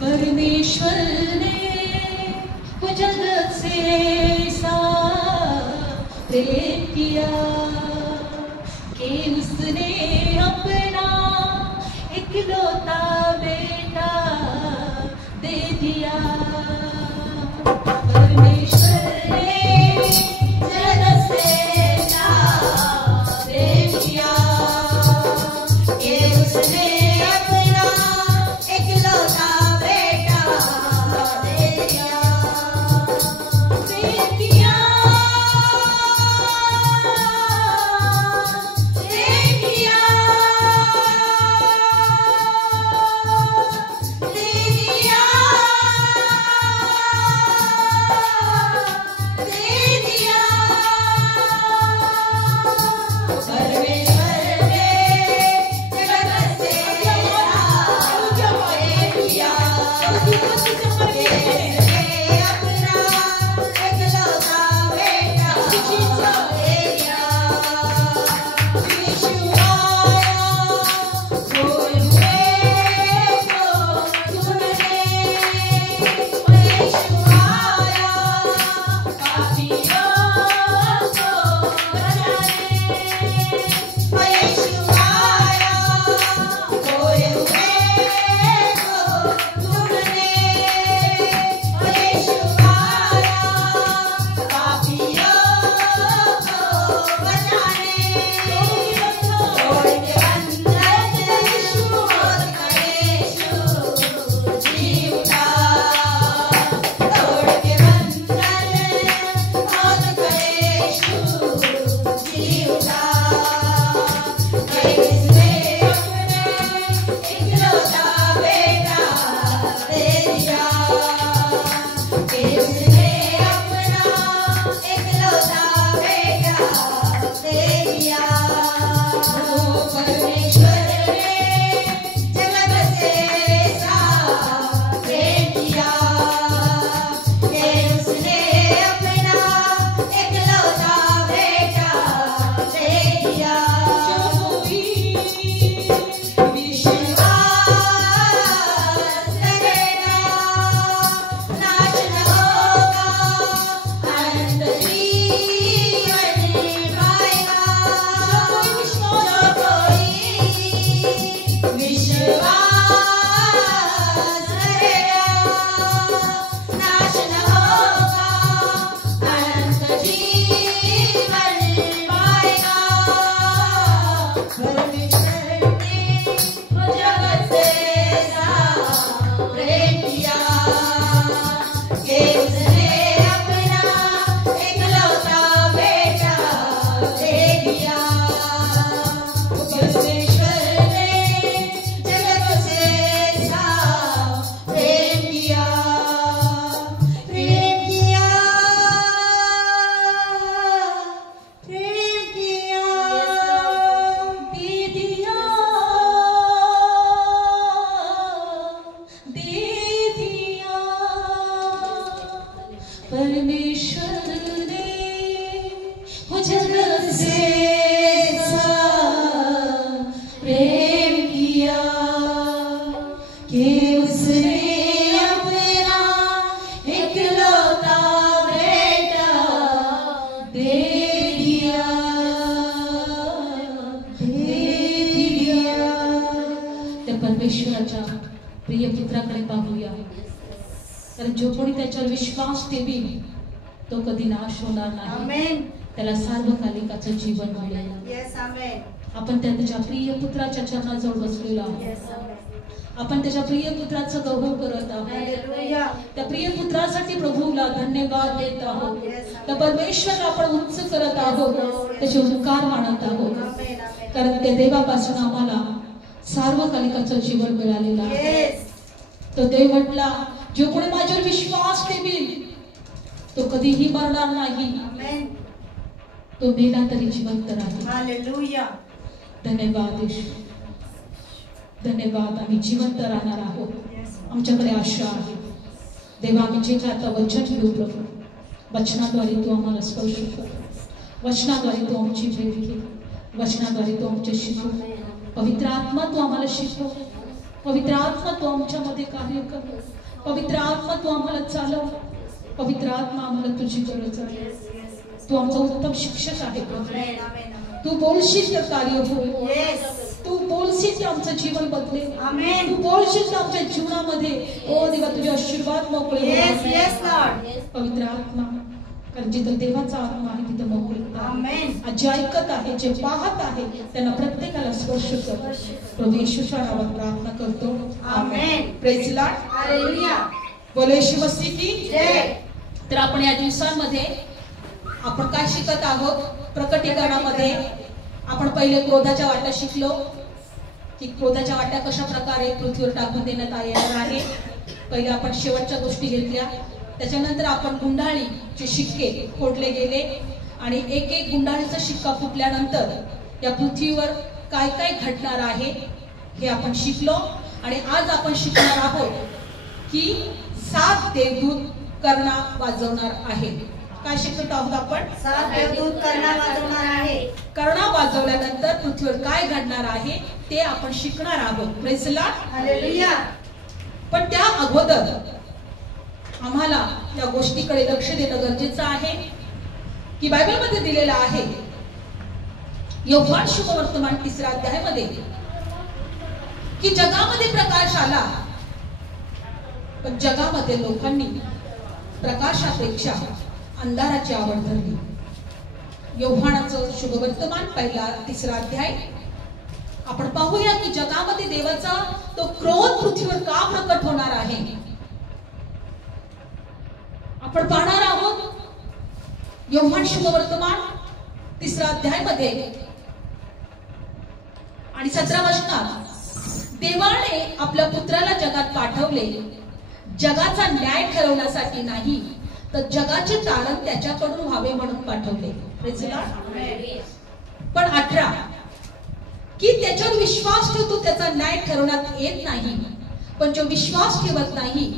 परमेश्वर ने वो जगत से ऐसा प्रेम किया कि उसने अपना इकलौता बेटा दे दिया। परमेश्वर ने जगत से ऐसा प्रेम किया कि उसने अपना इकलौता परमेश्वराच्या प्रिय पुत्राकडे पाहूया। कारण जो कोणी त्याच्यावर विश्वास ठेवी तो कधी नाश होणार नाही। आमेन। त्याला सार्वकालिकाचं जीवन मिळेल। येस आमेन। आपण त्याच्या प्रिय पुत्राच्या चरणाजवळ बसलेलो आहोत। येस आमेन। आपण त्याच्या प्रिय पुत्राचं गौरव करत आहोत। हालेलुया। त्या प्रिय पुत्रासाठी प्रभूला धन्यवाद देत आहोत। त्या परमेश्वराला आपण उच्च करत आहोत, त्याचे उपकार मानत आहोत। कारण ते देवापासून आम्हाला सार्वकालिकाचं जीवन मिळालेलं आहे। तो देव म्हटला, जो कोणी माझ्यावर विश्वास ठेवील तो कधीही मरणार नाही। आमेन। तो मेला तरी जिवंत राहील। हालेलुया। धन्यवाद येशू, धन्यवाद। आम्ही जिवंत राहणार आहोत, आमच्याकडे आशा आहे। देवा, आम्ही जे काय आता वचन घेऊ प्रभू, वचनाद्वारे तू आम्हाला स्पर्श कर, वचनाद्वारे तू आमची भेट घे, वचनाद्वारे तू आमच्याशी बोल। पवित्र आत्मा तू आम्हाला शिकव, पवित्र आत्मा तू आमच्यामध्ये काम कार्य कर. पवित्र आत्मा तू आम्हाला चालव. पवित्र आत्मा आम्हाला तुझी गरज आहे. तू आमचा उत्तम शिक्षक आहे प्रभू. तू बोलशील तर कार्य होईल. तू बोलशील तर आमचं जीवन बदलेल. तू बोलशील तर आमच्या जीवनामध्ये ओ देवा तुझे आशीर्वाद मोकळे होईल. पवित्र आत्मा, कारण जिथं देवाचा आत्मा आहे तिथं मोकळीकता. जे ऐकत आहे, जे पाहत आहे, त्यांना प्रत्येकाला स्पर्श कर. प्रभू येशूच्या नावात प्रार्थना करतो. आमेन. Praise Lord. हालेलुया. बोलो येशू मसीह की जय. तर आपण या दिवसांमध्ये आपण काय शिकत आहोत? प्रकटीकरणामध्ये आपण पहिले क्रोधाच्या वाट्या शिकलो की क्रोधाच्या वाट्या कशा प्रकारे पृथ्वीवर टाकून देण्यात येणार आहे. पहिले आपण शेवटच्या गोष्टी घेतल्या. त्याच्यानंतर आपण गुंडाळीचे शिक्के फोडले गेले आणि एक एक गुंडाळीचा शिक्का फुटल्यानंतर या पृथ्वीवर काय काय घडणार आहे हे आपण शिकलो. आणि आज आपण शिकणार आहोत की 7 देवदूत कर्णा वाजवणार आहे. काय शिकत आहोत आपण? 7 देवदूत कर्णा वाजवणार आहे. कर्णा वाजवल्यानंतर पृथ्वीवर काय घडणार आहे ते आपण शिकणार आहोत. Praise Lord. हालेलुया. पण त्या अगोदर आम्हाला त्या गोष्टीकडे लक्ष देणं गरजेचं आहे की बायबलमध्ये दिलेलं आहे योहान शुभवर्तमान 3ऱ्या अध्यायामध्ये की जगामध्ये प्रकाश आला पण जगामध्ये लोकांनी प्रकाशापेक्षा अंधाराची आवड धरली. योहानाचं शुभवर्तमान 3रा अध्याय आपण पाहूया की जगामध्ये देवाचा तो क्रोध पृथ्वीवर का प्रकट होणार आहे. आपण पाहणार आहोत योहान शुभवर्तमान 3रा अध्यायामध्ये आणि 17 वचनात देवाने आपल्या पुत्राला जगात पाठवले जगाचा न्याय ठरवण्यासाठी नाही तर जगाचे तारण त्याच्याकडून व्हावे म्हणून पाठवले. पण 18 की त्याच्यावर विश्वास ठेवतो त्याचा न्याय ठरवण्यात येत नाही पण जो विश्वास ठेवत नाही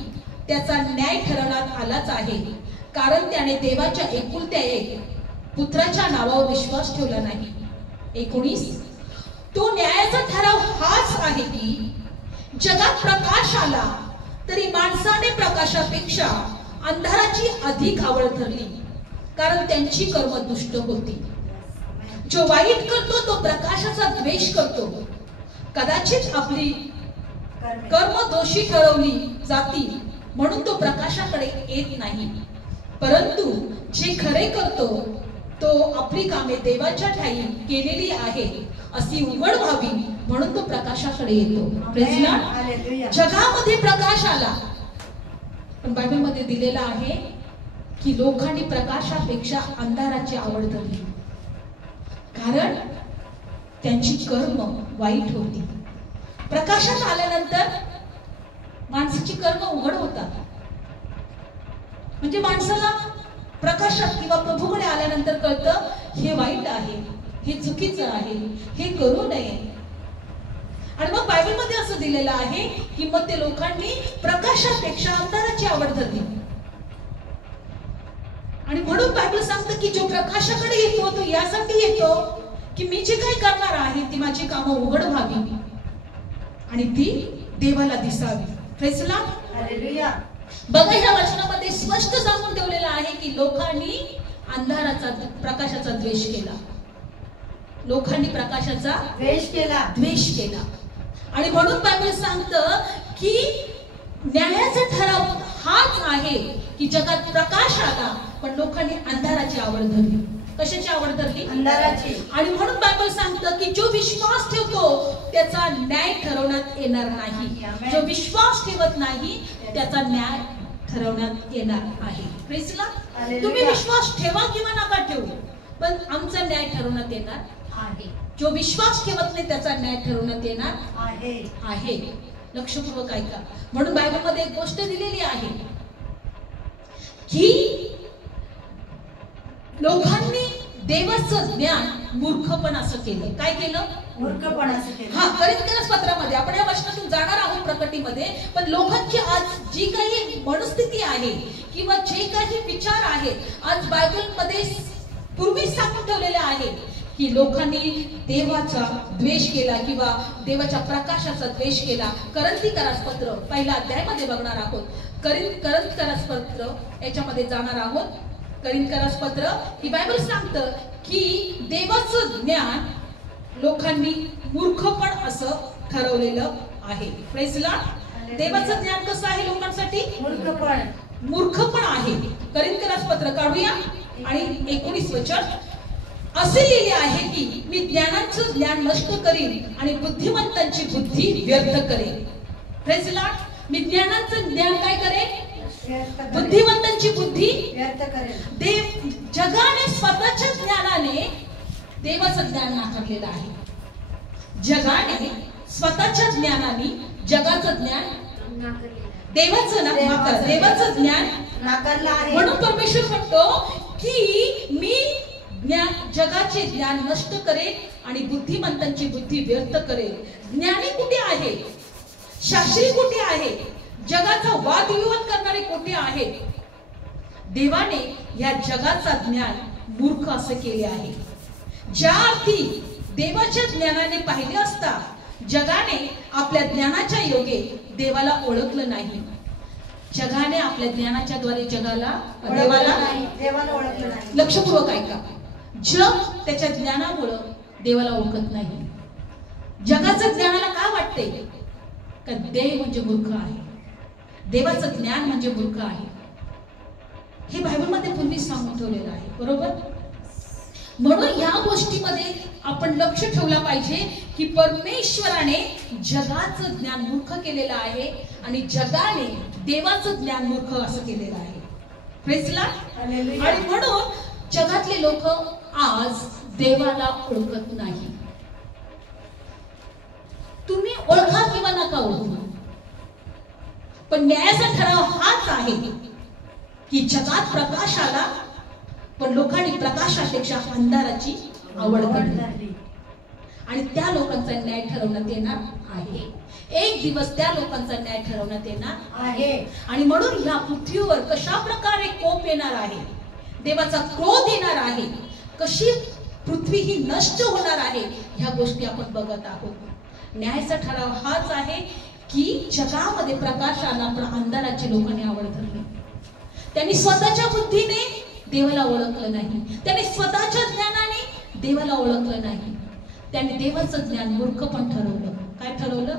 त्याचा न्याय ठरवण्यात आलाच आहे कारण त्याने देवाच्या एकुलत्या एक पुत्राच्या नावावर विश्वास ठेवला नाही. 19 तो न्यायाचा ठराव हाच आहे की जगात प्रकाश आला तरी माणसाने प्रकाशापेक्षा अंधाराची अधिक आवड धरली कारण त्यांची कर्म दुष्ट होती. जो वाईट करतो तो प्रकाशाचा द्वेष करतो. कदाचित आपली कर्म दोषी ठरवली जातील म्हणून तो प्रकाशाकडे येत नाही परंतु जे खरे करतो तो आपली कामे देवाच्या ठायी केलेली आहे अशी उघड व्हावी म्हणून तो प्रकाशाकडे येतो. Praise Lord. जगामध्ये प्रकाश आला पण बायबलमध्ये दिलेला आहे की लोकांनी प्रकाशापेक्षा अंधाराची आवड धरली कारण त्यांची कर्म वाईट होती. प्रकाशात आल्यानंतर माणसाची कर्म उघड होतात. म्हणजे माणसाला प्रकाशात किंवा प्रभूकडे आल्यानंतर कळतं हे वाईट आहे, हे चुकीचं आहे, हे करू नये. आणि मग बायबलमध्ये असं दिलेलं आहे की मग ते लोकांनी प्रकाशापेक्षा अंधाराची आवड धरली. आणि म्हणून बायबल सांगतं की जो प्रकाशाकडे येतो तो यासाठी येतो की मी जे काही करणार आहे ती माझी कामं उघड व्हावी आणि ती देवाला दिसावी. Praise Lord. हालेलुया. बघा ह्या वचनामध्ये स्पष्ट सांगून ठेवलेलं आहे की लोकांनी प्रकाशाचा द्वेष केला. लोकांनी प्रकाशाचा द्वेष केला. आणि म्हणून बायबल सांगतं की न्यायाचा ठराव हाच आहे की जगात प्रकाश आला पण लोकांनी अंधाराची आवड धरली. कशाची आवड धरली? अंधाराची. आणि म्हणून बायबल सांगतं की जो विश्वास ठेवतो त्याचा न्याय ठरवण्यात येणार नाही. जो विश्वास ठेवत नाही त्याचा न्याय ठरवण्यात येणार आहे. Praise Lord. तुम्ही विश्वास ठेवा किंवा नका ठेवू पण आमचा न्याय ठरवण्यात येणार आहे. जो विश्वास ठेवत नाही त्याचा न्याय ठरवण्यात येणार आहे. लक्षपूर्वक ऐका. म्हणून बायबलमध्ये एक गोष्ट दिलेली आहे की लोकांनी देवाचं ज्ञान मूर्खपणाचं केलं. काय केलं? मूर्खपणाचं केलं. हा, करिंथियन पत्रामध्ये आपण या वचनातून जाणार आहोत प्रकटीमध्ये. पण लोकांची आज जी काही मनस्थिती आहे किंवा जे काही विचार आहेत आज बायबलमध्ये पूर्वी सांगून ठेवलेले आहे की लोकांनी देवाचा द्वेष केला किंवा देवाच्या प्रकाशाचा द्वेष केला. करंथीकरास पत्र पहिल्या अध्यायामध्ये बघणार आहोत. करंथीकरास पत्र याच्यामध्ये जाणार आहोत. करंथीकरास पत्र ही बायबल सांगतं की देवाचं ज्ञान लोकांनी मूर्खपण असं ठरवलेलं आहे. Praise Lord. देवाचं ज्ञान कसं आहे लोकांसाठी? मूर्खपण आहे. करंथीकरास पत्र काढूया आणि 19 वचन असे लिहिले आहे की मी ज्ञानाचं ज्ञान नष्ट करीन आणि बुद्धिमंतांची बुद्धी व्यर्थ करेन. Praise Lord. मी ज्ञानाचं ज्ञान काय करेन? बुद्धिमंतांची बुद्धी व्यर्थ करेन. जगाने स्वतःच्या ज्ञानाने देवाचं ज्ञान नाकारलेलं आहे. जगाने स्वतःच्या ज्ञानाने जगाचं ज्ञान देवाचं ज्ञान नाकारलं आहे. म्हणून परमेश्वर म्हणतो की मी जगाचे ज्ञान नष्ट करेन आणि बुद्धिमंतांची बुद्धी व्यर्थ करेन. ज्ञानी कुठे आहे? शास्त्री कुठे आहे? जगाचा वादविवाद करणारे कुठे आहेत? देवाने या जगाचा ज्ञान मूर्ख असं केले आहे. ज्या अर्थी देवाच्या ज्ञानाने पाहिले असता जगाने आपल्या ज्ञानाच्या योगे देवाला ओळखलं नाही. जगाने आपल्या ज्ञानाच्या द्वारे देवाला ओळखलं नाही. लक्षपूर्वक ऐका. जग त्याच्या ज्ञानामुळे देवाला ओळखत नाही. जगाचं ज्ञानाला काय वाटते का देव म्हणजे मूर्ख आहे, देवाचं ज्ञान म्हणजे मूर्ख आहे. हे बायबलमध्ये पूर्वी सांगून ठेवलेलं आहे. बरोबर. म्हणून या गोष्टीमध्ये आपण लक्ष ठेवला पाहिजे की परमेश्वराने जगाचं ज्ञान मूर्ख केलेलं आहे आणि जगाने देवाचं ज्ञान मूर्ख असं केलेलं आहे. Praise Lord. आणि म्हणून जगातले लोक आज देवाला ओळखत नाही. तुम्ही ओळखा किंवा नका ओळखू, पण न्यायाचा ठराव हाच आहे की जगात प्रकाश आला पण लोकांनी प्रकाशापेक्षा अंधाराची आवड केली आणि त्या लोकांचा न्याय ठरवण्यात येणार आहे. एक दिवस त्या लोकांचा न्याय ठरवण्यात येणार आहे. आणि म्हणून ह्या पृथ्वीवर कशा प्रकारे कोप येणार आहे, देवाचा क्रोध येणार आहे, कशी पृथ्वी ही नष्ट होणार आहे, ह्या गोष्टी आपण बघत आहोत. न्यायाचा ठराव हाच आहे की जगामध्ये प्रकाश आला पण अंधाराची लोकांनी आवड धरली. त्यांनी स्वतःच्या बुद्धीने देवाला ओळखलं नाही, त्यांनी स्वतःच्या ज्ञानाने देवाला ओळखलं नाही. त्यांनी देवाचं ज्ञान मूर्खपण ठरवलं. काय ठरवलं?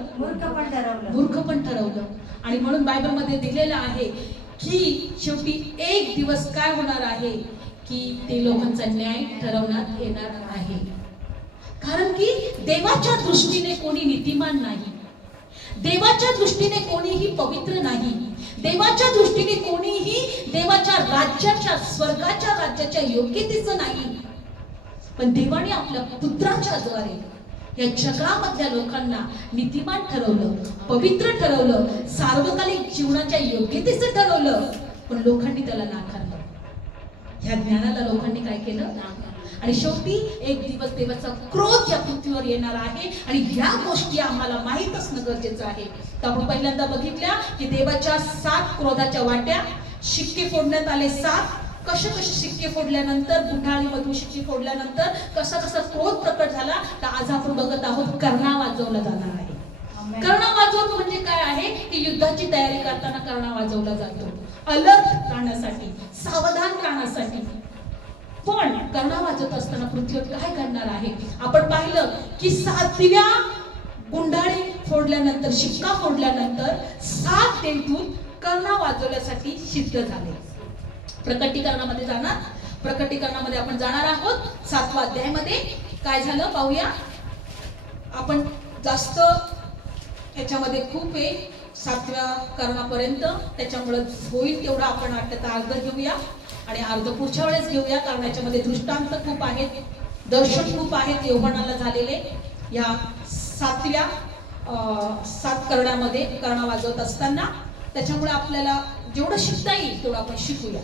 मूर्खपण ठरवलं. आणि म्हणून बायबलमध्ये दिलेलं आहे की शेवटी एक दिवस काय होणार आहे की ते लोकांचा न्याय ठरवण्यात येणार आहे. कारण की देवाच्या दृष्टीने कोणी नीतिमान नाही, देवाच्या दृष्टीने कोणीही पवित्र नाही, देवाच्या दृष्टीने कोणीही देवाच्या राज्याच्या स्वर्गाच्या राज्याच्या योग्यतेचं नाही. पण देवाने आपल्या पुत्राच्या द्वारे या जगामधल्या लोकांना नीतिमान ठरवलं, पवित्र ठरवलं, सार्वकालिक जीवनाच्या योग्यतेचं ठरवलं. पण लोकांनी त्याला नाकारलं. ह्या ज्ञानाला लोकांनी काय केलं? आणि शेवटी एक दिवस देवाचा क्रोध या पृथ्वीवर येणार आहे आणि ह्या गोष्टी आम्हाला माहीत असणं गरजेचं आहे. तर आपण पहिल्यांदा बघितल्या की देवाच्या 7 क्रोधाच्या वाट्या, शिक्के फोडण्यात आले 7. कसे शिक्के फोडल्यानंतर, गुंडाळीमधून शिक्के फोडल्यानंतर कसा क्रोध प्रकट झाला. तर आज आपण बघत आहोत कर्णा वाजवला जाणार आहे. कर्णा वाजवणं म्हणजे काय आहे की युद्धाची तयारी करताना कर्णा वाजवला जातो, अलर्ट राहण्यासाठी, सावधान राहण्यासाठी. पण कर्णा वाजवत असताना पृथ्वीवर काय घडणार आहे? आपण पाहिलं की 7व्या गुंडाळी फोडल्यानंतर, शिक्का फोडल्यानंतर 7 देवदूत कर्णा वाजवण्यासाठी सिद्ध झाले. प्रकटीकरणामध्ये जाणार, प्रकटीकरणामध्ये आपण जाणार आहोत. 7व्या अध्यायामध्ये काय झालं पाहूया. आपण जास्त याच्यामध्ये खूप आहे 7व्या कर्णापर्यंत, त्याच्यामुळे होईल तेवढा आपण अर्ध घेऊया आणि अर्ध पुढच्या वेळेस घेऊया. कारण याच्यामध्ये दृष्टांत खूप आहेत, दर्शन खूप आहेत योहानाला झालेले या 7 कर्णामध्ये कर्णा वाजवत असताना. त्याच्यामुळे आपल्याला जेवढं शिकता येईल तेवढं आपण शिकूया.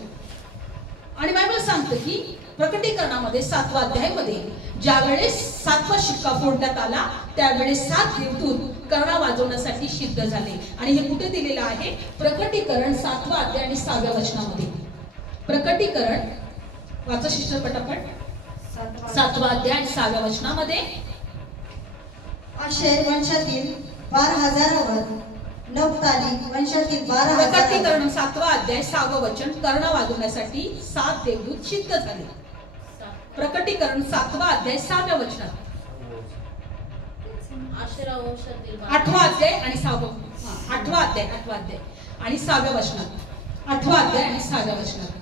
आणि बायबल सांगतं की प्रकटीकरणामध्ये 7व्या अध्यायामध्ये ज्या वेळेस 7वा शिक्का फोडण्यात आला त्यावेळेस 7 देवदूत कर्णा वाजवण्यासाठी सिद्ध झाले. आणि हे कुठे दिलेलं आहे? प्रकटीकरण 7वा अध्याय आणि 6व्या वचनामध्ये. प्रकटीकरण वाचा सिस्टर पटापट. 7वा अध्याय 6व्या वचनामध्ये आशेर वंशातील 12,000वर, नफ्ताली वंशातील 12,000. प्रकटीकरण 7वा अध्याय 6वं वचन. कर्ण वाजवण्यासाठी 7 देवदूत सिद्ध झाले. प्रकटीकरण 7वा अध्याय 6व्या वचनात. 8वा अध्याय आणि 8वा अध्याय आणि 6व्या वचनात. 8वा अध्याय आणि 6व्या वचनात.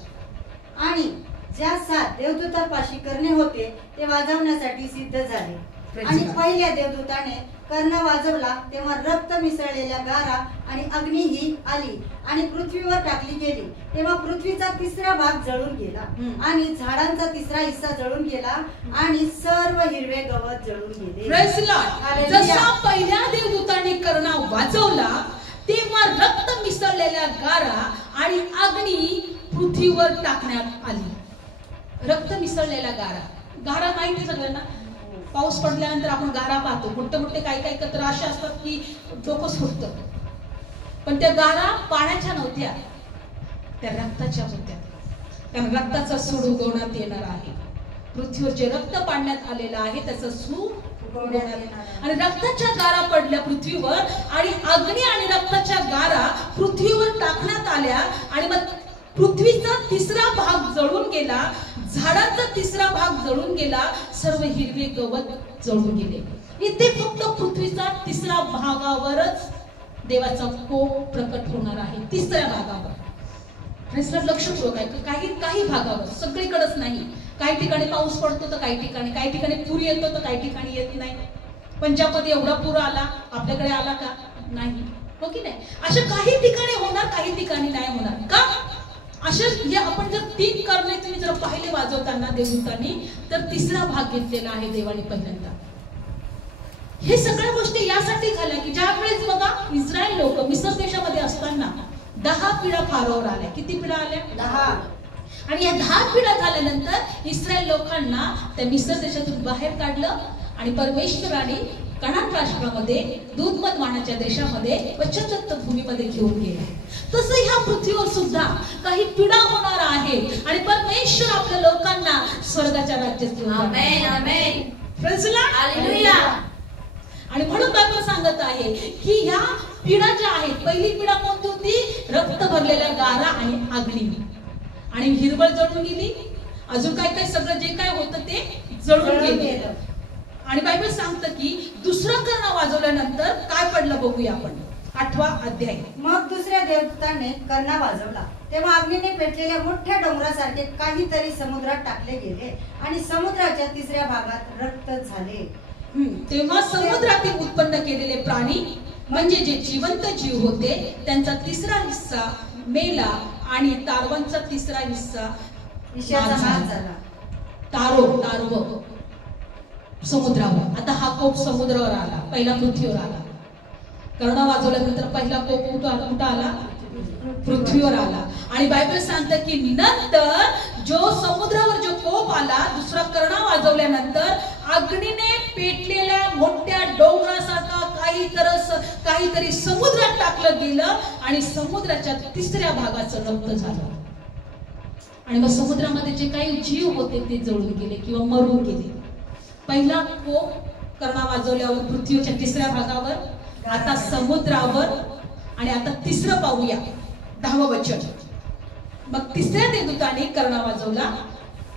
आणि ज्या 7 देवदूतांपाशी करणे होते ते वाजवण्यासाठी सिद्ध झाले. आणि पहिल्या देवदूताने कर्ण वाजवला तेव्हा रक्त मिसळलेल्या गारा आणि अग्नीही आली आणि पृथ्वीवर टाकली गेली. तेव्हा पृथ्वीचा 3रा भाग जळून गेला आणि झाडांचा 3रा हिस्सा जळून गेला आणि सर्व हिरवे गवत जळून गेले. Praise Lord. जसा पहिल्या देवदूताने कर्ण वाजवला तेव्हा रक्त मिसळलेल्या गारा आणि अग्नी पृथ्वीवर टाकण्यात आली. रक्त मिसळलेल्या गारा माहिती सगळ्यांना. पाऊस पडल्यानंतर आपण गारा पाहतो. मोठे मोठे काही कचरा असे असतात की डोकं सुटतं. पण त्या गारा पाण्याच्या नव्हत्या, त्या रक्ताच्या होत्या. कारण रक्ताचा सूड उगवण्यात येणार आहे. पृथ्वीवर जे रक्त पाडण्यात आलेलं आहे त्याचं सूड उगवण्यात येणार. आणि रक्ताच्या गारा पडल्या पृथ्वीवर आणि अग्नी आणि रक्ताच्या गारा पृथ्वीवर टाकण्यात आल्या आणि मग पृथ्वीचा 3रा भाग जळून गेला, झाडांचा 3रा भाग जळून गेला, सर्व हिरवे गवत जळून गेले. इथे फक्त पृथ्वीचा 3रा भागावरच देवाचा कोप प्रकट होणार आहे. 3ऱ्या भागावर. लक्षपूर्वक आहे. काही भागावर, सगळीकडेच नाही. काही ठिकाणी पाऊस पडतो तर काही ठिकाणी पूर येतो तर काही ठिकाणी येत नाही. पंजाबमध्ये एवढा पूर आला, आपल्याकडे आला का? नाही. हो की नाही? अशा काही ठिकाणी होणार, काही ठिकाणी नाही होणार. का? असे हे आपण जर 3 करणे तुम्ही जर पाहिले वाजवताना देवदूतांनी, तर 3रा भाग घेतलेला आहे देवाने पहिल्यांदा. हे सगळ्या गोष्टी यासाठी झाल्या की ज्या वेळेस बघा इस्रायल लोक मिस्र देशामध्ये असताना 10 पिढ्या फारोवर आल्या. किती पिढ्या आल्या? 10. आणि या 10 पिढ्या झाल्यानंतर इस्रायल लोकांना त्या मिस्र देशातून बाहेर काढलं आणि परमेश्वराने कनान राष्ट्रामध्ये दूधमध वाहण्याच्या देशामध्ये वचनदत्त भूमीमध्ये घेऊन गेले. तसं ह्या पृथ्वीवर सुद्धा काही पिढा होणार आहे आणि परमेश्वर आपल्या लोकांना स्वर्गाच्या राज्यात घेऊन जाणार. Amen, amen. Praise Lord. Hallelujah. आणि म्हणून बायबल सांगत आहे की ह्या पिढा ज्या आहेत, पहिली पिढा कोणती होती? रक्त भरलेल्या गारा आणि अग्नी. आणि हिरवळ जळून गेली. अजून काय सगळं जे काय होतं ते जळून गेलं. आणि बायबल सांगतं की 2रं कर्ण वाजवल्यानंतर काय पडलं बघूया आपण. 8वा अध्याय. मग 2ऱ्या देवदूताने कर्ण वाजवला तेव्हा अग्नीने पेटलेल्या मोठ्या डोंगरासारखे काहीतरी समुद्रात टाकले गेले आणि समुद्राच्या 3ऱ्या भागात रक्त झाले. तेव्हा समुद्रातील उत्पन्न केलेले प्राणी म्हणजे जे जिवंत जीव होते त्यांचा 3रा हिस्सा मेला आणि तारवांचा 3रा हिस्सा झाला. तारव समुद्रावर. आता हा कोप समुद्रावर आला, पहिला पृथ्वीवर आला. कर्ण वाजवल्यानंतर पहिला कोप कुठं आला? पृथ्वीवर आला. आणि बायबल सांगतं की नंतर जो समुद्रावर जो कोप आला, 2रा कर्ण वाजवल्यानंतर अग्नीने पेटलेल्या मोठ्या डोंगरासारखा काहीतरी समुद्रात टाकलं गेलं आणि समुद्राच्या 3ऱ्या भागाचं रक्त झालं. आणि मग समुद्रामध्ये जे काही जीव होते ते जळून गेले किंवा मरून गेले. पहिला कोप कर्ण वाजवल्यावर पृथ्वीच्या 3ऱ्या भागावर, आता समुद्रावर. आणि आता 3रं पाहूया 10वं वचन. मग 3ऱ्या देवदूताने कर्ण वाजवला.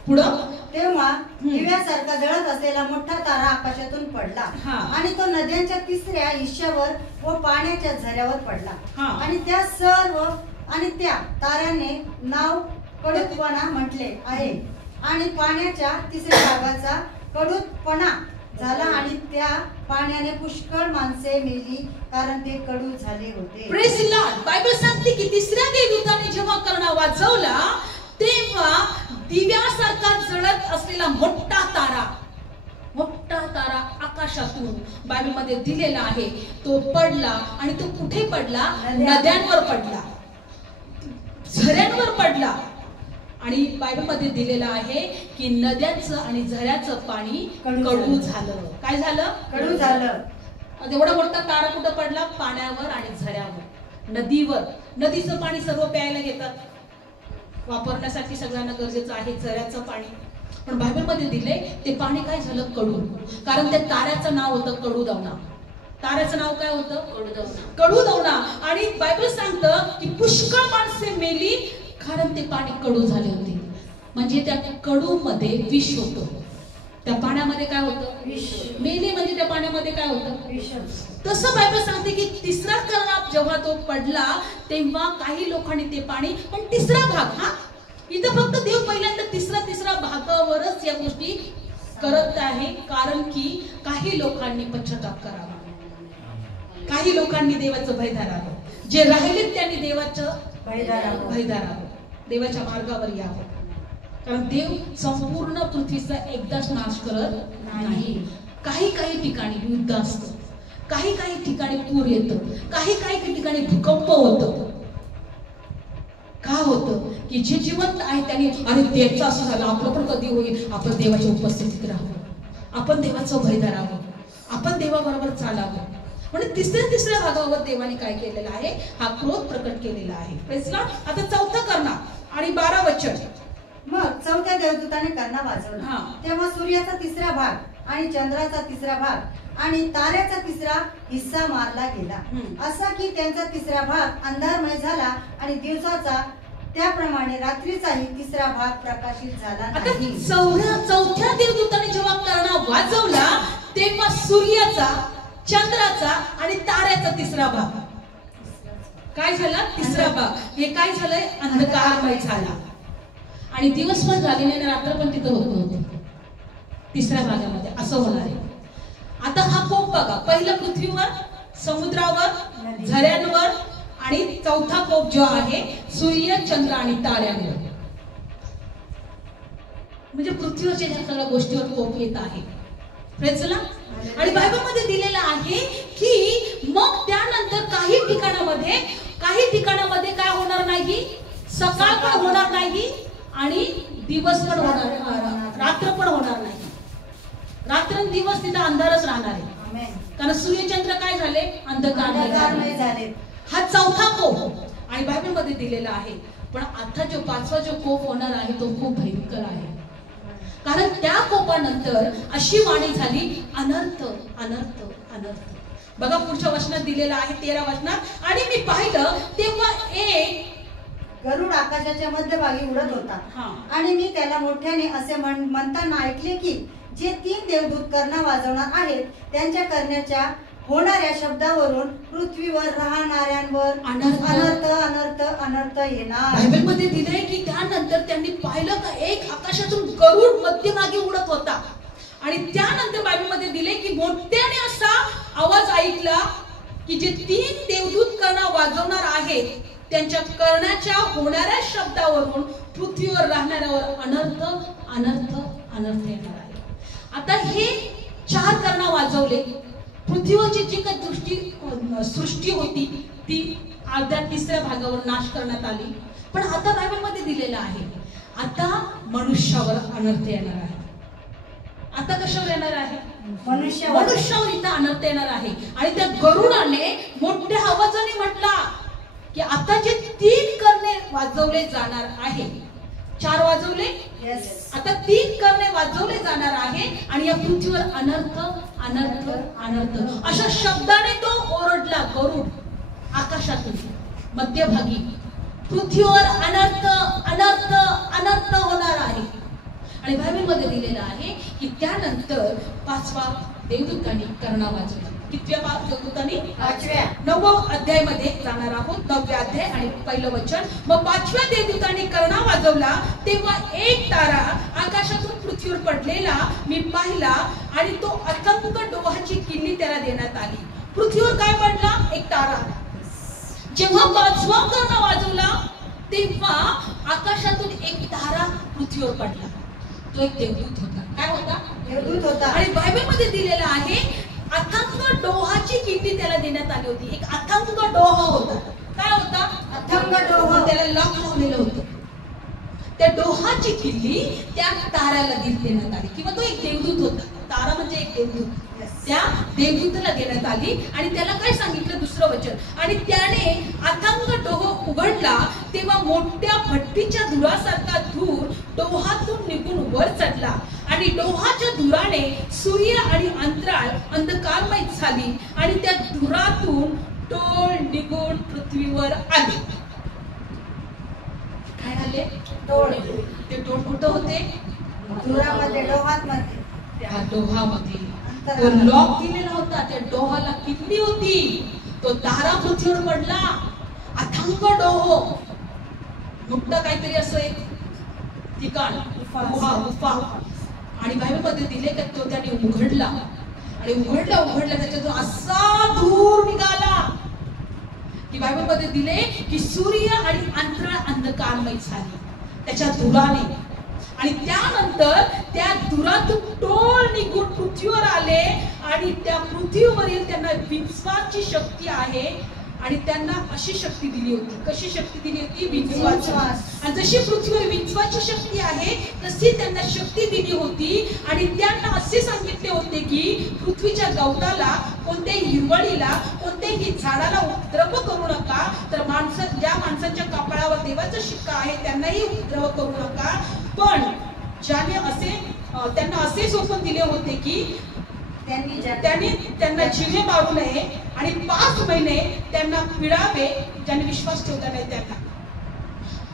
पुढं. तेव्हा दिव्यासारखा जळत असलेला मोठा तारा आकाशातून पडला आणि तो नद्यांच्या 3ऱ्या हिश्श्यावर व पाण्याच्या झऱ्यावर पडला. आणि त्या ताऱ्याने नाव कडूपणा म्हटले आहे आणि पाण्याच्या 3ऱ्या भागाचा कडूपणा झाला आणि त्या पाण्याने पुष्कळ माणसे मेली कारण ते कडू झाले होते. Praise Lord. बायबल सांगते की 3ऱ्या देवदूताने जेव्हा कर्ण वाजवला तेव्हा दिव्यासारखा जळत असलेला मोठा तारा आकाशातून बायबल मध्ये दिलेला आहे तो पडला. आणि तो कुठे पडला? नद्यांवर पडला, झऱ्यांवर पडला. आणि बायबल मध्ये दिलेलं आहे की नद्यांचं आणि झऱ्याचं पाणी कडू झालं. काय झालं? कडू झालं. एवढा मोठा तारा कुठं पडला? पाण्यावर आणि झऱ्यावर, नदीवर. नदीचं पाणी सर्व प्यायला घेतात, वापरण्यासाठी सगळ्यांना गरजेचं आहे. झऱ्याचं पाणी पण बायबलमध्ये दिले ते पाणी काय झालं, कडू. कारण त्या ताऱ्याचं नाव होतं कडूदवना. ताऱ्याचं नाव काय होतं, कडूदवना. आणि बायबल सांगतं की पुष्कळ माणसे मेली कारण ते पाणी कडू झाले होते. म्हणजे त्या कडू मध्ये विष होतं. त्या पाण्यामध्ये काय होतं, विष. मेले म्हणजे त्या पाण्यामध्ये काय होतं, विष. तसं बायबल सांगते की तिसरा कणाप जेव्हा तो पडला तेव्हा काही लोकांनी ते पाणी, पण तिसरा भाग, हा इथं फक्त देव पहिल्यांदा तिसरा भागावरच या गोष्टी करत आहे. कारण की काही लोकांनी पश्चाताप करावा, काही लोकांनी देवाचं भय धरावं. जे राहिले त्यांनी देवाचं भय धरावं, देवाच्या मार्गावर यावं. कारण देव संपूर्ण पृथ्वीचा एकदाच नाश करत नाही. काही ठिकाणी युद्ध असतं, काही ठिकाणी पूर येतं, काही ठिकाणी भूकंप होतं. का होतं की जे जिवंत आहे त्यांनी, अरे देवाचं असं झालं, आपलं पण कधी होईल, आपण देवाच्या उपस्थितीत राहावं, आपण देवाचं भय धरावं, आपण देवाबरोबर चालावं. म्हणजे तिसऱ्या भागावर देवाने काय केलेलं आहे, हा क्रोध प्रकट केलेला आहे. Praise Lord. आता चौथा करणा आणि 12 वचन. मग चौथ्या देवदूताने करणा वाजवला. तेव्हा सूर्याचा तिसरा भाग आणि चंद्राचा तिसरा भाग आणि ताऱ्याचा तिसरा हिस्सा मारला गेला, असा की त्यांचा तिसरा भाग अंधारमय झाला आणि दिवसाचा त्याप्रमाणे रात्रीचाही तिसरा भाग प्रकाशित झाला नाही. चौथ्या देवदूताने जेव्हा करणा वाजवला तेव्हा सूर्याचा, चंद्राचा आणि ताऱ्याचा तिसरा भाग काय झाला, तिसरा भाग हे काय झालंय, अंधकारमय झाला. आणि दिवस पण झाले नाही, रात्र पण तिथं होत नव्हतं. तिसऱ्या भागामध्ये असं होणार आहे. आता हा कोप बघा, पहिलं पृथ्वीवर, समुद्रावर, झऱ्यांवर, आणि चौथा कोप जो आहे सूर्य, चंद्र आणि ताऱ्यांवर. म्हणजे पृथ्वीवरच्या ह्या सगळ्या गोष्टीवर कोप येत आहे. Praise Lord. आणि बायबलमध्ये दिलेलं आहे की मग त्यानंतर काही ठिकाणामध्ये काय होणार नाही, सकाळ पण होणार नाही आणि दिवस पण होणार, रात्र पण होणार नाही. रात्रंदिवस तिथं अंधारच राहणार आहे. कारण सूर्यचंद्र काय झाले, अंधकारमय झाले. हा चौथा कोप आणि बायबलमध्ये दिलेला आहे. पण आता जो 5वा जो कोप होणार आहे तो खूप भयंकर आहे. कारण त्या कोपानंतर अशी वाणी झाली, अनर्थ अनर्थ अनर्थ. बघा पुढच्या वचनात दिलेला आहे 13 वचनात. आणि मी पाहिलं तेव्हा एक गरुड आकाशाच्या मध्यभागी उडत होता, आणि मी त्याला मोठ्याने असे म्हणताना ऐकले की जे 3 देवदूत करणा वाजवणार आहेत त्यांच्या करण्याच्या होणाऱ्या शब्दावरून पृथ्वीवर राहणाऱ्यांवर अनर्थ अनर्थ अनर्थ येणार. बायबलमध्ये दिलंय की त्यानंतर त्यांनी पाहिलं का एक आकाशातून गरुड मध्यभागी उडत होता. आणि त्यानंतर बायबलमध्ये दिले की मोठ्याने असा आवाज ऐकला की जे 3 देवदूत करणा वाजवणार आहेत त्यांच्या कर्णाच्या होणाऱ्या शब्दावरून पृथ्वीवर राहणाऱ्यावर अनर्थ अनर्थ अनर्थ येणार आहे. आता हे 4 करणा वाजवले. पृथ्वीवरची जी काही सृष्टी होती ती अर्ध्या तिसऱ्या भागावर नाश करण्यात आली. पण आता बायबलमध्ये दिलेलं आहे आता मनुष्यावर अनर्थ येणार आहे. आता कशावर येणार आहे, मनुष्यावर इथं अनर्थ येणार आहे. आणि त्या गरुडाने मोठ्या आवाजाने म्हटला की आता जे 3 करणे वाजवले जाणार आहे, 4 वाजवले, आता 3 करणे वाजवले जाणार आहे आणि या पृथ्वीवर अनर्थ अनर्थ अनर्थ अशा शब्दाने तो ओरडला. गरुड आकाशातून मध्यभागी पृथ्वीवर अनर्थ अनर्थ अनर्थ होणार आहे. आणि बायबलमध्ये दिलेलं आहे की त्यानंतर 5वा देवदूताने करणा वाजवला. कितव्या देवदूताने, 5व्या. 9व्या अध्यायामध्ये जाणार आहोत. 9व्या अध्याय आणि पहिलं वचन. मग 5व्या देवदूताने करणा वाजवला तेव्हा एक तारा आकाशातून पृथ्वीवर पडलेला मी पाहिला आणि तो अथंग डोहाची किल्ली त्याला देण्यात आली. पृथ्वीवर काय पडला, एक तारा. जेव्हा 5वा करणा वाजवला तेव्हा आकाशातून एक तारा पृथ्वीवर पडला. तो एक देवदूत होता. काय होता, देवदूत होता. आणि बायबलमध्ये दिलेला आहे अथंग डोहाची किल्ली त्याला देण्यात आली होती. एक अथंग डोह होता. काय होता, अथंग डोह. त्याला लॉक लावलेलं होतं. त्या डोहाची किल्ली त्या ताऱ्याला देण्यात आली. किंवा तो एक देवदूत होता. तारा म्हणजे एक देवदूत. त्या देवदूताला देण्यात आली. आणि त्याला काय सांगितलं, दुसरं वचन. आणि त्याने अथंग डोह उघडला तेव्हा मोठ्या भट्टीच्या धुरासारखा धूर डोहातून निघून वर चढला आणि डोहाच्या धुराने सूर्य आणि अंतराळ अंधकारमय झाली आणि त्या धुरातून टोळ निघून पृथ्वीवर आले. काय आले? टोळ. ते टोळ कुठं होते? धुरामध्ये, डोहामध्ये. त्या डोहामध्ये तो लॉक केलेला होता. त्या डोहाला किल्ली होती. तो तारा पृथ्वीवर पडला. अथांग डोह, मोठं काहीतरी असं एक ठिकाण, गुफा. आणि बायबल मध्ये दिले की तो त्याने उघडला आणि उघडला त्याच्यातून असा धूर निघाला की बायबल मध्ये दिले की सूर्य आणि अंतराळ अंधकारमय झाली त्याच्या धुराने. आणि त्यानंतर त्या धुरातून टोळ निघून पृथ्वीवर आले आणि त्या पृथ्वीवरील त्यांना विश्वासची शक्ती आहे. आणि त्यांना अशी शक्ती दिली होती. कशी शक्ती दिली होती? विश्वास. आणि जशी पृथ्वीवर विश्वासची शक्ती आहे तशी त्यांना शक्ती दिली होती. आणि त्यांना असे सांगितले होते की पृथ्वीच्या गवताला, कोणत्याही हिरवळीला, कोणत्याही झाडाला उपद्रव करू नका. तर ज्या माणसांच्या कपाळावर देवाचा शिक्का आहे त्यांनाही उपद्रव करू नका. पण ज्याने त्यांना असे सोपून दिले होते की त्यांनी त्यांना जीवे मारू नये आणि 5 महिने त्यांना पिडावे. ज्याने विश्वास ठेवला नाही त्यांना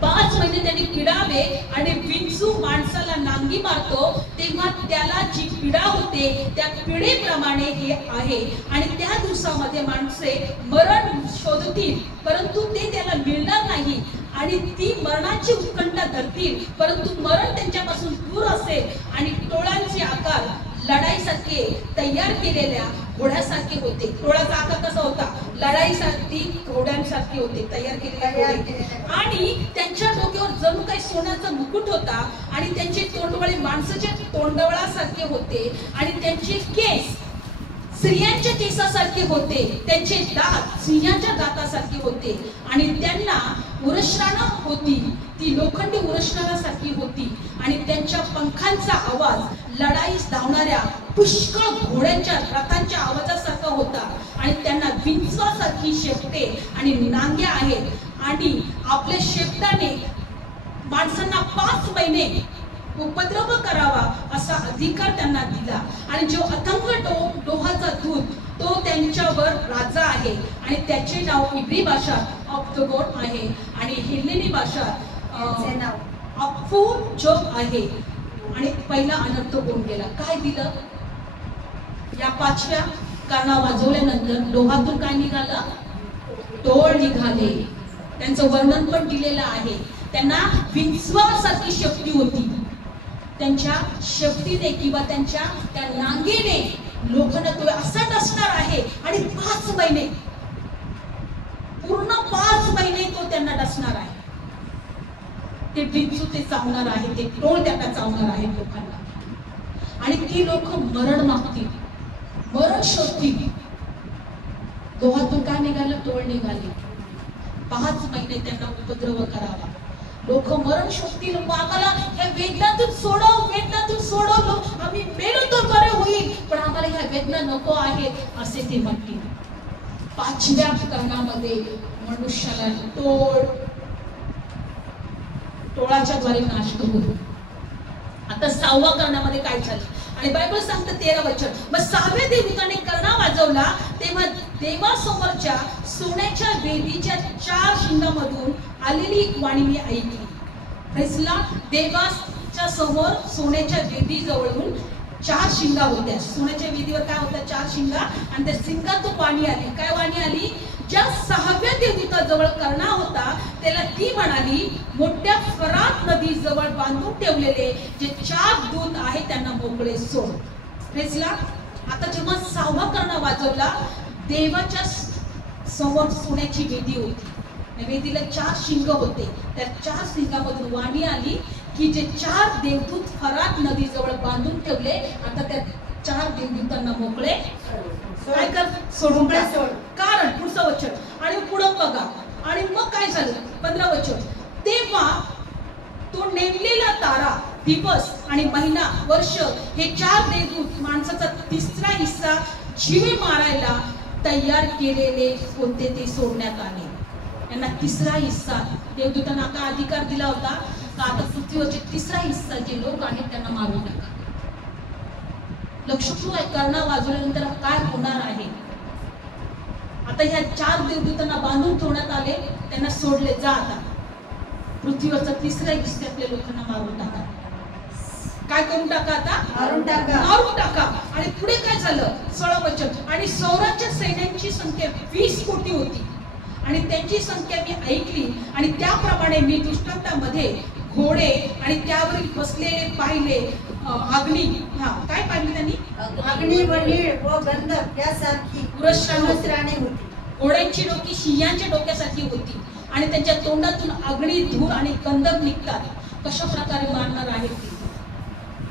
5 महिने त्यांनी पिडावे. आणि विंचू माणसाला नांगी मारतो तेव्हा त्याला जी पीडा होते त्या पिडेप्रमाणे हे आहे. आणि त्या दिवसामध्ये माणसे मरण शोधतील परंतु ते त्याला मिळणार नाही. आणि ती मरणाची उत्कंठा धरतील परंतु मरण त्यांच्यापासून दूर असेल. आणि टोळांचे आकार लढाईसाठी तयार केलेल्या घोड्यासारखे होते. टोळाचा आकार कसा होता? लढाईसाठी घोड्यांसारखे होते, तयार केलेले. आणि त्यांच्या डोक्यावर जणू काही सोन्याचा मुकुट होता. आणि त्यांचे तोंडवळे माणसाच्या तोंडवळासारखे होते. आणि त्यांचे केस स्त्रियांच्या केसासारखे होते. त्यांचे दात सिंहाच्या दातासारखे होते. आणि त्यांना उरशराणा होती, ती लोखंडी उरशराणासारखी होती. आणि त्यांच्या पंखांचा आवाज लढाईस धावणाऱ्या पुष्कळ घोड्यांच्या रथांच्या आवाजासारखा होता. आणि त्यांना विंचवासारखी शेपटे आणि नांग्या आहेत. आणि आपल्या शेपटाने माणसांना 5 महिने उपद्रव करावा असा अधिकार त्यांना दिला. आणि जो अथंग डोहाचा दूत तो त्यांच्यावर राजा आहे. आणि त्याचे नाव इब्री भाषा अब्दगोन आहे आणि हिब्रू भाषा अप्फुजोब आहे. आणि पहिला अनर्थ होऊन गेला. काय दिलं? या 5व्या कारणा वाजवल्यानंतर डोहातून काय निघालं? टोळ निघाले. त्यांचं वर्णन पण दिलेलं आहे. त्यांना विश्वासाची शक्ती होती. त्यांच्या शक्तीने किंवा त्यांच्या त्या नांगेने लोकांना तो असा डसणार आहे. आणि 5 महिने, पूर्ण 5 महिने तो त्यांना डसणार आहे. ते विंचू ते चावणार आहे, ते टोळ त्यांना चावणार आहे लोकांना. आणि ती लोक मरण मागतील, मरण शोधतील. डोहातून काय निघालं? टोळ निघाले. 5 महिने त्यांना उपद्रव करावा. लोक मरण शोधतील. आम्हाला ह्या वेदनातून सोडव, आम्ही मेलो तर बरे होईल पण आम्हाला ह्या वेदना नको आहेत असे ते म्हणतील. 5व्या कर्णामध्ये मनुष्याला टोळाच्या द्वारे नाश करू. आता 6व्या कर्णामध्ये काय झालं? आणि बायबल सांगतं 13 वचन. मग 6व्या देवदूताने कर्णा वाजवला तेव्हा देवासमोरच्या सोन्याच्या वेदीच्या 4 शिंगामधून आलेली एक वाणी मी ऐकली. प्रेसला देवाच्या समोर सोन्याच्या वेदी जवळून 4 शिंगा होत्या. सोन्याच्या वेदीवर काय होत्या? 4 शिंगा. आणि त्या सिंगातून वाणी आली. काय वाणी आली? ज्या 6व्या देवदूताजवळ कर्णा होता त्याला ती म्हणाली, मोठ्या फरात नदी जवळ बांधून ठेवलेले जे 4 दूत आहेत त्यांना मोकळे सोड. प्रेसला आता जेव्हा 6वा कर्णा वाजवला देवाच्या समोर सोन्याची वेदी होती. वेदीला 4 शिंग होते. त्या 4 शिंगामधून वाणी आली की जे 4 देवदूत फरात नदी जवळ बांधून ठेवले आता त्या 4 देवदूतांना मोकळे काय कर? सोडून सोड. कारण पुढचं वचन आणि पुढं बघा. आणि मग काय झालं? 15 वचन. तेव्हा तो नेमलेला तारा, दिवस आणि महिना, वर्ष हे 4 देवदूत माणसाचा 3रा हिस्सा जीवे मारायला तयार केलेले होते ते सोडण्यात आले. यांना तिसरा हिस्सा देवदूतांना का अधिकार दिला होता का आता पृथ्वीवरचे तिसरा हिस्सा जे लोक आहेत त्यांना मारून टाका. लक्षपूर्वक आहे, कर्णा वाजवल्यानंतर काय होणार आहे. आता ह्या 4 देवदूतांना बांधून ठेवण्यात आले, त्यांना सोडले, जा आता पृथ्वीवरचा तिसरा हिस्सातल्या लोकांना मारून टाका. काय करून टाका आता? मारून टाका. आणि पुढे काय झालं? 16 वचन. आणि सौराच्या सैन्यांची संख्या 20 कोटी होती आणि त्यांची संख्या मी ऐकली आणि त्याप्रमाणे मी दृष्टांतामध्ये घोडे आणि त्यावरील बसलेले पाहिले. अग्नी, काय पाहिली त्यांनी? अग्नी व नीळ व गंधक यासारखी पुरस्राने होती. घोड्यांची डोकी सिंहाच्या डोक्यासारखी होती आणि त्यांच्या तोंडातून अग्नी, धूर आणि गंधक निघतात. कशा प्रकारे मारणार आहे ते?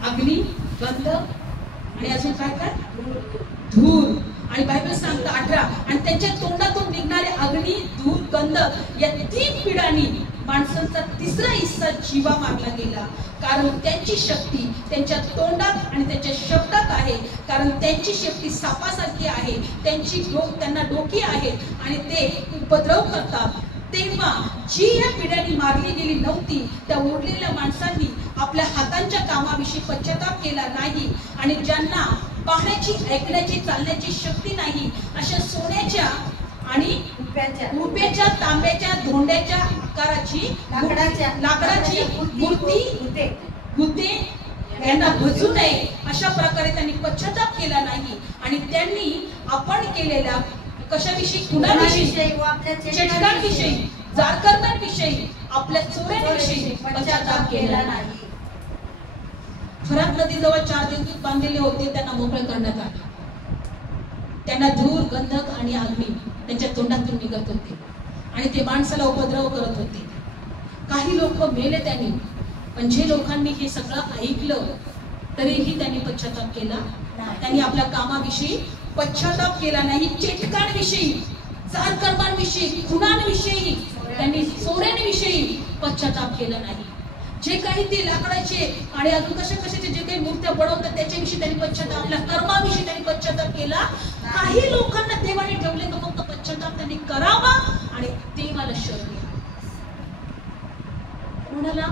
अग्नी, गंधक आणि अजून काय काय? धूर. आणि बायबल सांगतं 18, आणि त्यांच्या तोंडातून निघणारे अग्नी, धूर, गंधक या 3 पिढांनी माणसांचा तिसरा हिस्सा जीवा मारला गेला. कारण त्यांची शक्ती त्यांच्या तोंडात आणि त्यांच्या शब्दात आहे. कारण त्यांची शक्ती सापासारखी आहे. त्यांना डोकी आहेत आणि ते उपद्रव करतात. तेव्हा जी या पिढ्यांनी मारली गेली नव्हती त्या उरलेल्या माणसांनी आपल्या हातांच्या कामाविषयी पश्चाताप केला नाही आणि ज्यांना पाहण्याची, ऐकण्याची, चालण्याची शक्ती नाही अशा सोन्याच्या आणि रुपयाच्या, तांब्याच्या, धोंड्याच्या आकाराची, लाकडाची मूर्ती यांना भजू नये अशा प्रकारे त्यांनी पश्चाताप केला नाही. आणि त्यांनी आपण केलेल्या कशाविषयी, कुणाविषयी, चेटकांविषयी, जारकर्म्यांविषयी, आपल्या चोऱ्यांविषयी पश्चाताप केला नाही. फरात नदीजवळ 4 देवदूत बांधलेले होते, त्यांना मोकळे करण्यात आले. त्यांना धूर, गंधक आणि अग्नी त्यांच्या तोंडातून निघत होते आणि ते माणसाला उपद्रव करत होते. काही लोक मेले त्यांनी, पण जे लोकांनी हे सगळं ऐकलं तरीही त्यांनी पश्चाताप केला. त्यांनी आपल्या कामाविषयी पश्चाताप केला नाही. चेटकांविषयी, जारकर्मांविषयी, खुनांविषयी, त्यांनी चोऱ्यांविषयी पश्चाताप केला नाही. जे काही ते लाकडाचे आणि अजून कशाचे जे काही मूर्त्या बनवतात त्याच्याविषयी त्यांनी पश्चाताप, आपल्या कर्माविषयी त्यांनी पश्चाताप केला. काही लोकांना देवाने ठेवले तर फक्त पश्चाताप त्यांनी करावा आणि देवाला शरण घ्यावं. कोणाला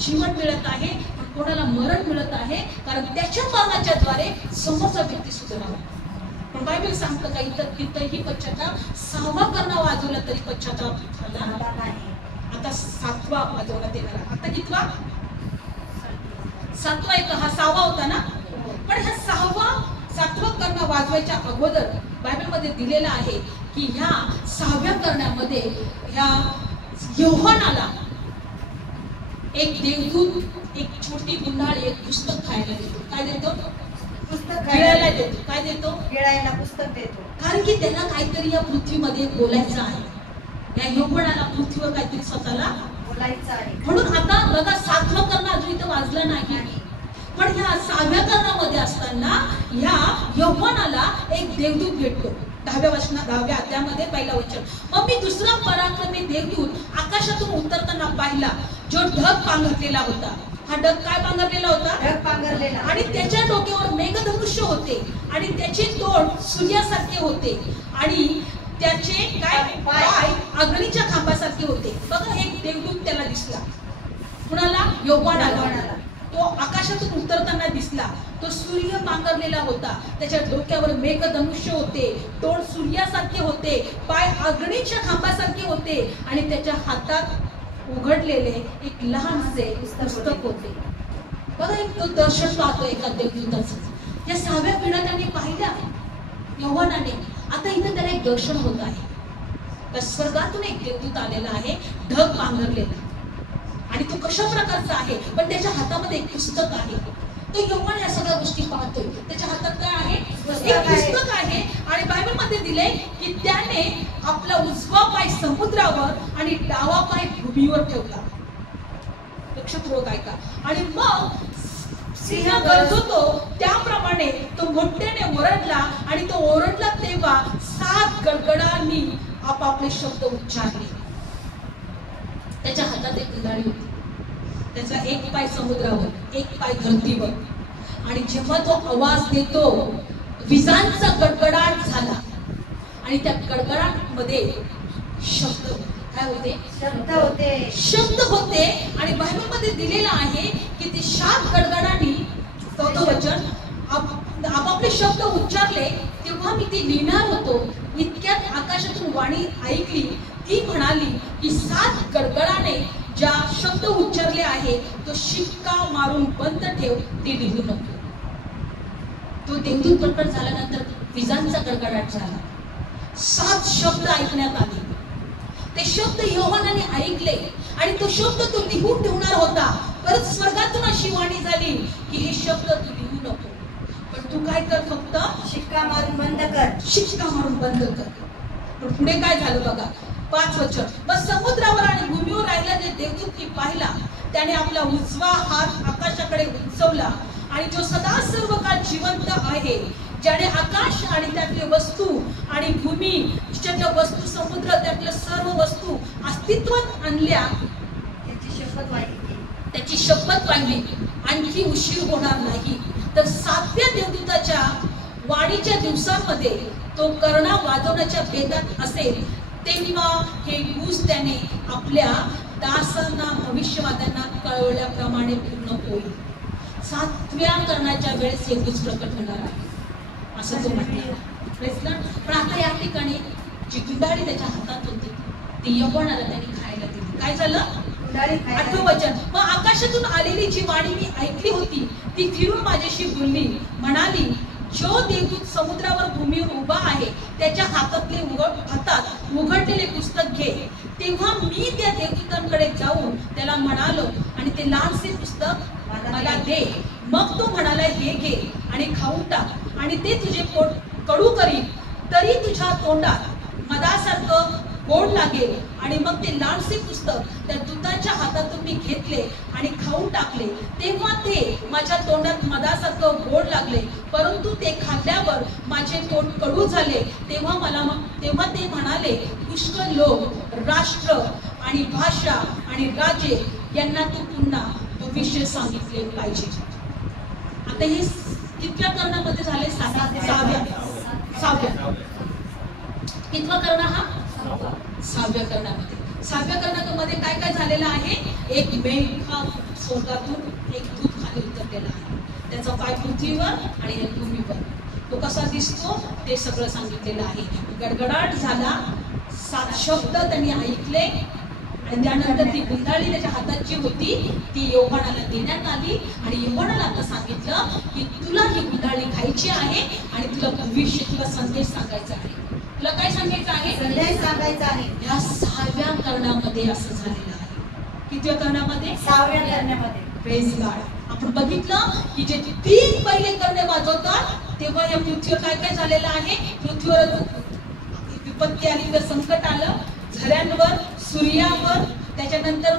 जीवन मिळत आहे, कोणाला मरण मिळत आहे, कारण त्याच्या मरणाच्या द्वारे समोरचा व्यक्ती सुधारावा. पण बायबल सांगतं का इतर कितीही पश्चाताप, 6वा कर्णा वाजवला तरी पश्चाताप झाला नाही. आता 7वा वाजवण्यात येणार. आता कितवा? 7वा आहे का? हा 6वा होता ना. पण ह्या 7वा कर्णा वाजवायच्या अगोदर बायबल मध्ये दिलेला आहे की ह्या 6व्या कर्ण्यामध्ये ह्या योहानाला एक देवदूत एक छोटी गुंडाळी एक पुस्तक खायला देतो. काय देतो? पुस्तक गिळायला देतो. काय देतो? गिळायला पुस्तक देतो. कारण की त्याला काहीतरी या पृथ्वीमध्ये बोलायचं आहे. या योहानाला पृथ्वीवर काहीतरी स्वतःला बोलायचं आहे. म्हणून आता बघा 7वा कर्ण अजून इथं वाजला नाही, पण ह्या 6व्या कर्णामध्ये असताना ह्या योहानाला एक देवदूत भेटतो. 10व्या अध्यायामध्ये 1ला वचन. मग मी दुसरा पराक्रमी देवदूत आकाशातून उतरताना पाहिला, जो ढग पांघरलेला होता. हा ढग काय पांघरलेला होता? ढग पांघरलेला. आणि त्याच्या डोक्यावर मेघधनुष्य होते आणि त्याचे तोंड सूर्यासारखे होते आणि त्याचे काय पाय अग्नीच्या खांबासारखे होते. बघा एक देवदूत त्याला दिसला. कुणाला? योहानाला. तो आकाशातून उतरताना दिसला. तो सूर्य पांघरलेला होता. त्याच्या डोक्यावर मेघधनुष्य होते, तोंड सूर्यासारखे होते, पाय अग्नीच्या खांबासारखे होते आणि त्याच्या हातात उघडलेले एक लहानसे पुस्तक होते. बघा एक तो दर्शन पाहतो एका देवदूताचं. या 6व्या पिढ्या त्यांनी पाहिल्या योहानाने. आता इथे त्याला एक दर्शन होत आहे. तर स्वर्गातून एक देवदूत आलेला आहे, ढग पांघरलेला, आणि तो कशा प्रकारचा आहे, पण त्याच्या हातामध्ये एक पुस्तक आहे. तो योहान या सगळ्या गोष्टी पाहतोय. त्याच्या हातात काय आहे? एक पुस्तक आहे. आणि बायबल मध्ये दिले की त्याने आपला उजवा पाय समुद्रावर आणि डावा पाय भूमीवर ठेवला. लक्षपूर्वक ऐका. आणि मग सिंह गरजतो त्याप्रमाणे तो मोठ्याने ओरडला आणि तो ओरडला तेव्हा 7 गडगडांनी आपापले शब्द उच्चारले. त्याच्या हातात एक गुंडाळी होती. त्याचा एक पाय समुद्रावर, एक पाय धरतीवर. आणि जेव्हा तो आवाज देतो विजांचा गडगडाट झाला आणि त्या गडगडाट मध्ये शब्द काय होते? शब्द होते. शब्द होते. आणि बायबलमध्ये दिलेलं आहे की ते 7 गडगडांनी 4थं वचन आपापले शब्द उच्चारले तेव्हा मी ते लिहिणार होतो. इतक्यात आकाशातून वाणी ऐकली. ती म्हणाली की 7 गडगडाने ज्या शब्द उच्चारले आहे तो शिक्का मारून बंद ठेव, ते लिहू नको. तो देवदूत प्रकट झाल्यानंतर विजांचा गडगडाट झाला. 7 शब्द ऐकण्यात आले. ते शब्द योहानाने ऐकले आणि तो शब्द तो लिहून ठेवणार होता. परत स्वर्गातून अशी वाणी झाली की हे शब्द तू लिहू नको, पण तू काय कर, फक्त शिक्का मारून बंद कर. शिक्का मारून बंद कर. पण पुढे काय झालं बघा, 5 वचन. मग समुद्रावर आणि भूमीवर राहिला जे देवदूत पाहिला त्याने आपला उजवा हात आकाशाकडे उंचवला आणि जो सदा सर्व काळ जिवंत आहे, ज्याने आकाश आणि त्यातले वस्तू आणि भूमी त्याच्या वस्तू, समुद्र त्यातल्या सर्व वस्तू अस्तित्वात आणल्या, त्याची शपथ वाहिली आणखी उशीर होणार नाही. तर 7व्या देवदूताच्या वाणीच्या दिवसामध्ये तो कर्णा वाजवण्याच्या बेतात असेल तेव्हा हे गूस त्याने आपल्या दासांना भविष्यवाद्यांना कळवल्याप्रमाणे पूर्ण होईल. 7व्या कर्णाच्या वेळेस हे गूस प्रकट होणार आहे असं तो म्हटला. पण आता या ठिकाणी जी गुंडाळी त्याच्या हातात होती ती यहोवाला त्यांनी खायला दिली. काय झालं? 8वं वचन. मग आकाशातून आलेली जी वाणी मी ऐकली होती ती फिरून माझ्याशी बोलली, म्हणाली, जो देवदूत समुद्रावर भूमीवर उभा आहे त्याच्या हातात उघडलेले पुस्तक घे. तेव्हा मी त्या देवदूतांकडे जाऊन त्याला म्हणालो आणि ते लहानसे पुस्तक मला दे. मग तो म्हणाला, हे घे आणि खाऊन टाक आणि ते तुझे पोट कडू करील, तरी तुझ्या तोंडात मधासारखं गोड लागेल. आणि मग ते लहानसे पुस्तक त्या दूताच्या हातातून मी घेतले आणि खाऊन टाकले. तेव्हा ते माझ्या तोंडात मधासारखं गोड लागले, परंतु ते खाल्ल्यावर माझे तोंड कडू झाले. तेव्हा ते म्हणाले, पुष्कळ लोक, राष्ट्र आणि भाषा आणि राजे यांना तू पुन्हा भविष्य सांगितले पाहिजे. आता हे कितव्या कर्णामध्ये झाले? 6व्या. कितवा कर्ण हा? 6व्या कर्णामध्ये. 6व्या कर्णामध्ये काय काय झालेलं आहे? एक मेघ स्वर्गातून एक दूत खाली उतरलेला आहे. त्याचा पाय पृथ्वीवर आणि एक भूमीवर. तो कसा दिसतो ते सगळं सांगितलेलं आहे. गडगडाट झाला. 7 शब्द त्यांनी ऐकले आणि त्यानंतर ती गुंडाळी त्याच्या हातात जी होती ती योहानाला देण्यात आली आणि योहानाला आता सांगितलं की तुला ही गुंडाळी खायची आहे आणि तुला भविष्य, तुला संदेश सांगायचा आहे. तुला काय सांगायचं आहे? संदेश सांगायचा आहे. या 6व्या कर्णामध्ये असं झालेलं आहे. कितव्या कर्णामध्ये? 6व्या कर्णामध्ये. Praise God. आपण बघितलं की जे 3 पहिले कर्णे वाजवतात तेव्हा या पृथ्वीवर काय काय झालेलं आहे? पृथ्वीवर विपत्ती आली, संकट आलं, झऱ्यांवर, सूर्यावर, त्याच्यानंतर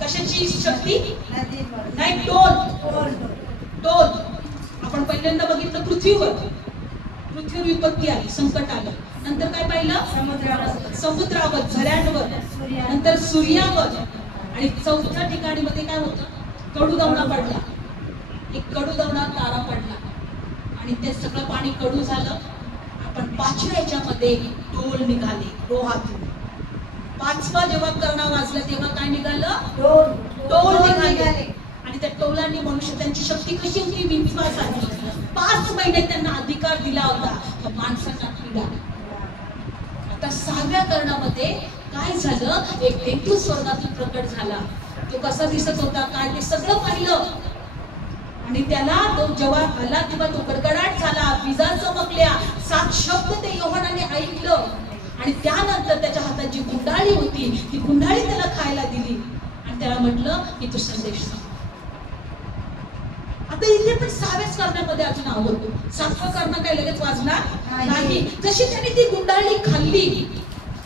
कशाची शक्ती नाही, टोल. आपण पहिल्यांदा बघितलं पृथ्वीवर विपत्ती आली, संकट आलं. नंतर काय पाहिलं? समुद्रावर, झऱ्यांवर, नंतर सूर्यावर आणि 4थ्या ठिकाणी मध्ये काय होतं? कडूदवणा पडला. एक कडूदवणा तारा पडला आणि ते सगळं पाणी कडू झालं. आपण 5व्या याच्यामध्ये टोल निघाले रोहातून. 5वा जेव्हा कर्ण वाजला तेव्हा काय निघालं? टोल निघाले. आणि त्या टोलांनी मनुष्य, त्यांची शक्ती कशी होती? विश्वासाची. 5 महिने त्यांना अधिकार दिला होता माणसांना पीडा. आता 6व्या कर्णामध्ये काय झालं? एक देवदूत स्वर्गातून प्रकट झाला. तो कसा दिसत होता काय ते सगळं पाहिलं आणि त्याला तो जेव्हा आला तेव्हा तो गडगडाट झाला, विजा चमकल्या. 7 शब्द ते योहानाने ऐकलं आणि त्यानंतर त्याच्या हातात जी गुंडाळी होती ती गुंडाळी त्याला खायला दिली आणि त्याला म्हटलं की तू संदेश सांग. आता इथे पण 6व्याच कर्णामध्ये अजून आवडतो. 7वं कर्ण काय लगेच वाजणार नाही. जशी त्याने ती गुंडाळी खाल्ली,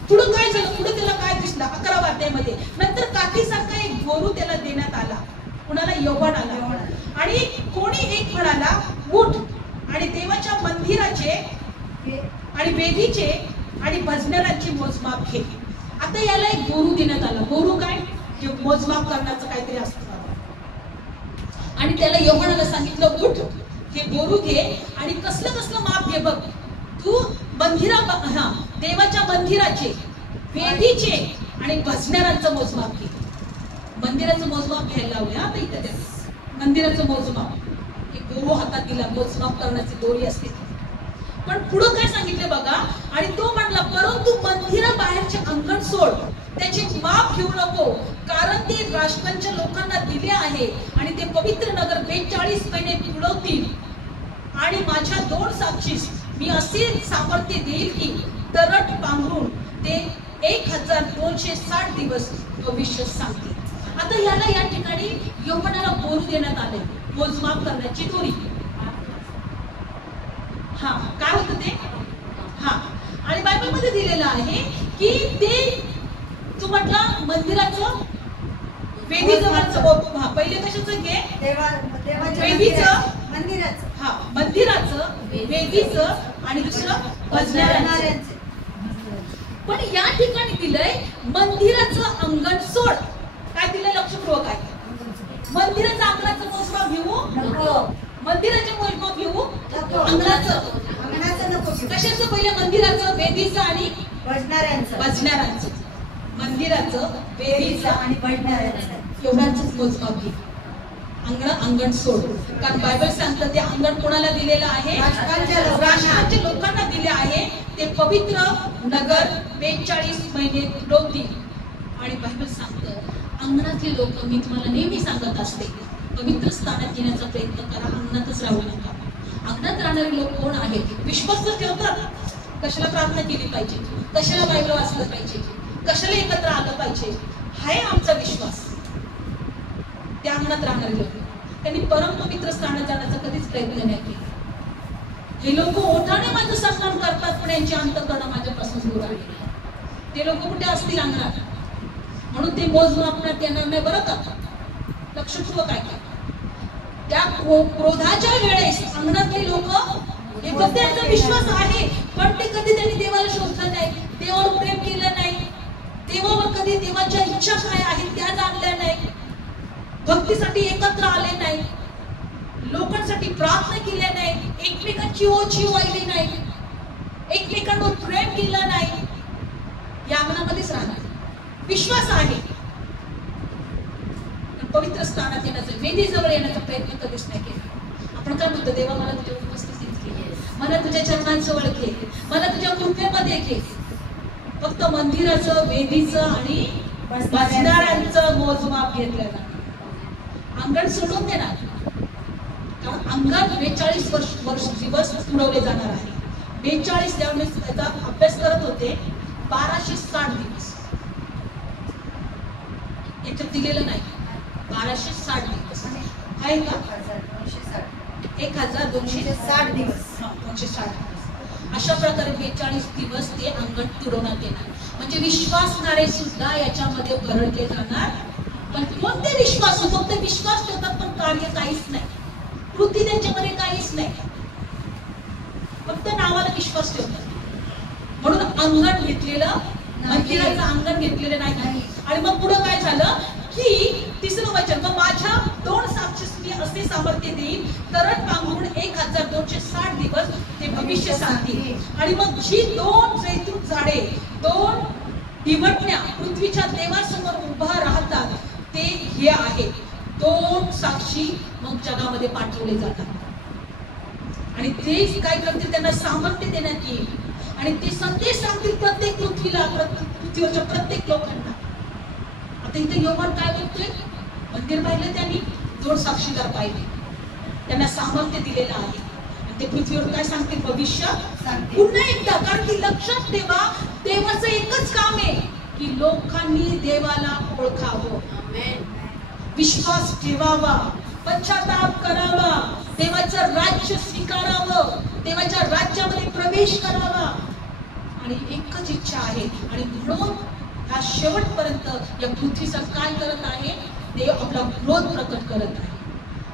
पुढे काय झालं? पुढे त्याला काय दिसलं? 11व्या अध्यायामध्ये नंतर काठीसारखा एक गोरू त्याला देण्यात आला. कुणाला? योहानाला. आणि कोणी एक म्हणाला, उठ आणि देवाच्या मंदिराचे आणि वेदीचे आणि भजनाची मोजमाप घे. आता याला एक गोरू देण्यात आला. गोरू काय? जे मोजमाप करण्याचं काहीतरी असतं. आणि त्याला योहानाला सांगितलं, उठ, हे गोरू घे आणि कसलं माप घे बघ. तू देवाच्या मंदिराचे, वेदीचे आणि भजणाऱ्यांचं मोजमाप केलं. मंदिराचं मोजमाप घ्यायला लावले. आता इथे त्या मंदिराचं मोजमाप एक गुरु हातात दिला, मोजमाप करण्याची दोरी असते. पण पुढं काय सांगितलं बघा, आणि तो म्हणला परंतु मंदिराबाहेरचे अंगण सोड, त्याचे माप घेऊ नको, कारण ते राष्ट्रांच्या लोकांना दिले आहे आणि ते पवित्र नगर 42 महिने तुडवतील. आणि माझ्या 2 साक्षीस मी असे सामर्थ्य देईल की तरट पांघरून ते 1260 दिवस भविष्य सांगतील. आता याला या ठिकाणी योहानाला बोलू देण्यात आले, मोजमाप करण्याची दोरी. हा काय होतं ते? हा, आणि बायबल मध्ये दिलेलं आहे की ते तू म्हटला मंदिराचं वेदीजवळचं. हा, पहिले कशाचं घे? वेदीचं, मंदिराचं. हा, मंदिराचं, वेदीचं आणि दुसरं भजणाऱ्यांचं. पण या ठिकाणी दिलंय मंदिराचं अंगण सोड. काय दिलंय? लक्षपूर्वक आहे. मंदिराचं अंगणाचं मोजमाप घेऊ नको, मंदिराचे मोजमाप घेऊ अंगणाचं नको. कशाचं? पहिले मंदिराचं, वेदीचं आणि भजणाऱ्यांचं. मंदिराचं, वेदीचं आणि भजणाऱ्यांचं एवढ्यांचंच मोजमाप घे. अंगण सोड. कारण बायबल सांगतं ते अंगण कोणाला दिलेलं आहे? राष्ट्राच्या लोकांना दिले आहे. ते पवित्र नगर 42 महिने तुडवतील. आणि बायबल सांगतं अंगणातले लोक, मी तुम्हाला नेहमी सांगत असते, पवित्र स्थानात येण्याचा प्रयत्न करा, अंगणातच राहू नका. अंगणात राहणारे लोक कोण आहेत? विश्वास ठेवतात. कशाला प्रार्थना केली पाहिजे, कशाला बायबल वाचलं पाहिजे, कशाला एकत्र आलं पाहिजे, हाय आमचा विश्वास. त्या अंगणात राहणारे लोक, त्यांनी परम पवित्र स्थानात जाण्याचा कधीच प्रयत्न नाही केला. हे लोक ओठाने माझं सन्मान करतात, पण यांची अंतःकरण माझ्यापासून दूर आहे. ते लोक कुठे असतील? अंगणात. म्हणून ते मोजमापण्यात येणार नाही. बरं का? लक्षपूर्वक ऐका. त्या क्रोधाच्या वेळेस अंगणातले लोक, हे फक्त त्यांचा विश्वास आहे, पण ते कधी त्यांनी देवाला शोधलं नाही, देवावर प्रेम केलं नाही, देवावर कधी देवाच्या इच्छा काय आहेत त्या जाणल्या नाही, भक्तीसाठी एकत्र आले नाही, लोकांसाठी प्रार्थना केल्या नाही, एकमेकांची ओची वाहिली नाही, एकमेकांवर प्रेम केलं नाही. या अंगणामध्येच राहणार. विश्वास आहे, पवित्र स्थानात येण्याचा, वेदीजवळ येण्याचा प्रयत्न कधीच नाही केला. आपण काय म्हणतो? देवा मला तुझ्या उपस्थितीत घे, मला तुझ्या चरणांजवळ घे, मला तुझ्या कृपेमध्ये घे. फक्त मंदिराचं, वेदीचं आणि भजणाऱ्यांचं मोजमाप घेतलं ना. अंगण सोडून देणार, कारण अंगण 42 दिवस तुडवले जाणार आहे. 42 त्यावेळेस त्याचा अभ्यास करत होते. 1260 दिवस याच्यात दिलेलं नाही. 1260 दिवस आहे का? 1260 दिवस. 260 दिवस. अशा प्रकारे 42 दिवस ते अंगण तुडवण्यात येणार. म्हणजे विश्वासणारे सुद्धा याच्यामध्ये भरडले जाणार. पण कोणते विश्वास? फक्त विश्वास ठेवतात, पण कार्य काहीच नाही, कृती त्यांच्यामध्ये काहीच नाही, फक्त नावाला विश्वास ठेवतात. म्हणून अंगण घेतलेलं, मंदिराचं अंगण घेतलेलं नाही. आणि मग पुढे काय झालं की 3रं वचन, माझ्या 2 साक्षीस मी असे सामर्थ्य देईल, तरट पांघरून 1260 दिवस ते भविष्य सांगतील. आणि मग जी 2 जैतून झाडे, 2 दिवटण्या पृथ्वीच्या देवासमोर उभा राहतात, ते हे आहेत. 2 साक्षी मग जगामध्ये पाठवले जातात. आणि ते काय करतील? त्यांना सामर्थ्य देण्यात येईल आणि ते संदेश सांगतील प्रत्येक पृथ्वीला, पृथ्वीवरच्या प्रत्येक लोकांना. आता इथे योहान काय बोलतोय? मंदिर पाहिलं त्यांनी, 2 साक्षीदार पाहिले, त्यांना सामर्थ्य दिलेलं आहे. ते पृथ्वीवर काय सांगतील? भविष्य पुन्हा एकदा. कारण की लक्षात ठेवा, देवाचं एकच काम आहे की लोकांनी देवाला ओळखावं, विश्वास ठेवावा, पश्चाताप करावा, देवाचं राज्य स्वीकारावं, देवाच्या राज्यामध्ये प्रवेश करावा. आणि एकच इच्छा आहे. आणि म्हणून हा शेवटपर्यंत या पृथ्वीचा काय करत आहे? देव आपला क्रोध प्रकट करत आहे.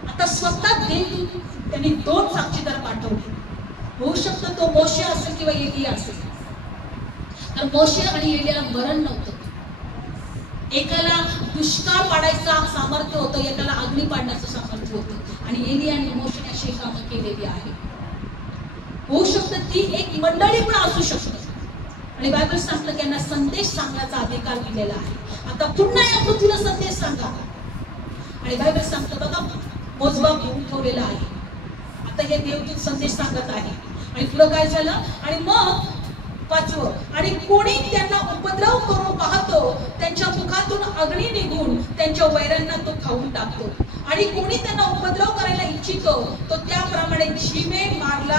आता स्वतः देव त्यांनी 2 साक्षीदार पाठवले. होऊ शकतं तो मोशे असेल किंवा एलिया असेल. तर मोशे आणि एलियाला मरण नव्हतं. एकाला दुष्काळ पाडायचं सामर्थ्य होतं, एकाला अग्नी पाडण्याचं सामर्थ्य होतं. आणि एलिया आणि मोशेने अशी कामं केलेली आहे. होऊ शकतं ती एक मंडळी पण असू शकतं. आणि बायबल सांगतं की यांना संदेश सांगण्याचा अधिकार दिलेला आहे. आता पुन्हा या पृथ्वीला संदेश सांगा. आणि बायबल सांगतं बघा मोजमाप घेऊन ठेवलेला आहे. आता हे देवदूत संदेश सांगत आहे. आणि पुढे काय झालं? आणि मग 5वं, आणि कोणी त्यांना उपद्रव करू पाहतो त्यांच्या मुखातून अग्नी निघून त्यांच्या वैरांना तो खाऊन टाकतो. आणि कोणी त्यांना उपद्रव करायला इच्छितो तो त्याप्रमाणे जीवे मारला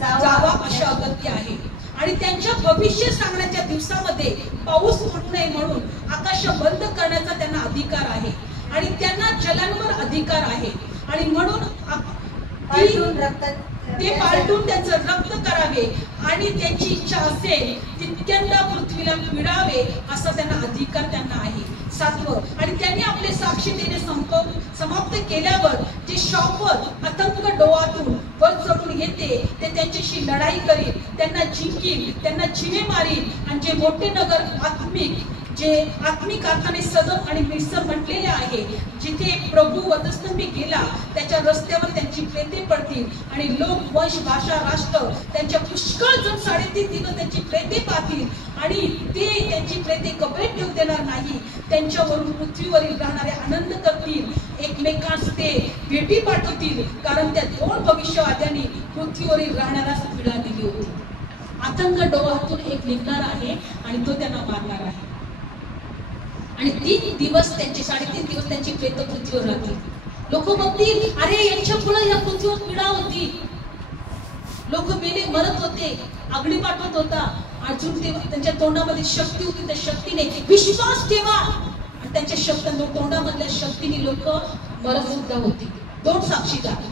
जावा अशी अगत्य आहे. आणि त्यांच्या भविष्य सांगण्याच्या दिवसामध्ये पाऊस पडू नये म्हणून आकाश बंद करण्याचा त्यांना अधिकार आहे. आणि त्यांना जलांवर अधिकार आहे. आणि म्हणून ते पालटून त्यांचं रक्त करावे आणि त्यांची इच्छा असेल तितक्यांदा पृथ्वीला पिडावे असा त्यांना अधिकार त्यांना आहे. 7वं, आणि त्यांनी आपले साक्षी देणे समाप्त केल्यावर जे शॉपर अथंग डोहातून वर चढून येते ते त्यांच्याशी लढाई करील, त्यांना जिंकील, त्यांना जिवे मारील. आणि जे मोठे नगर आत्मिक अर्थाने सदम आणि मिसर म्हटलेले आहे, जिथे प्रभू वधस्तंभी गेला त्याच्या रस्त्यावर त्यांची प्रेते पडतील. आणि लोक, वंश, भाषा, राष्ट्र त्यांच्या पुष्कळ जण 3.5 दिवस त्यांची प्रेते पाहतील. आणि ते त्यांची प्रेते कबरेत ठेवू देणार नाही. त्यांच्यावरून पृथ्वीवरील राहणारे आनंद करतील, एकमेकांस ते भेटी पाठवतील, कारण त्या 2 भविष्यवाद्यांनी पृथ्वीवरील राहणाऱ्यास पीडा दिली होती. आतंक डोहातून एक निघणार आहे आणि तो त्यांना मारणार आहे. आणि 3 दिवस त्यांचे 3.5 दिवस त्यांची प्रेत पृथ्वीवर राहतील. लोक बघतील, अरे यांच्यामुळे या पृथ्वीवर पीडा होती, लोक मेले, मरत होते, अग्नी पाठवत होता. अजून ते त्यांच्या तोंडामध्ये शक्ती होती, त्या शक्तीने विश्वास ठेवा. आणि त्यांच्या तोंडामधल्या शक्तीने लोक मरत सुद्धा होती. 2 साक्षीदार.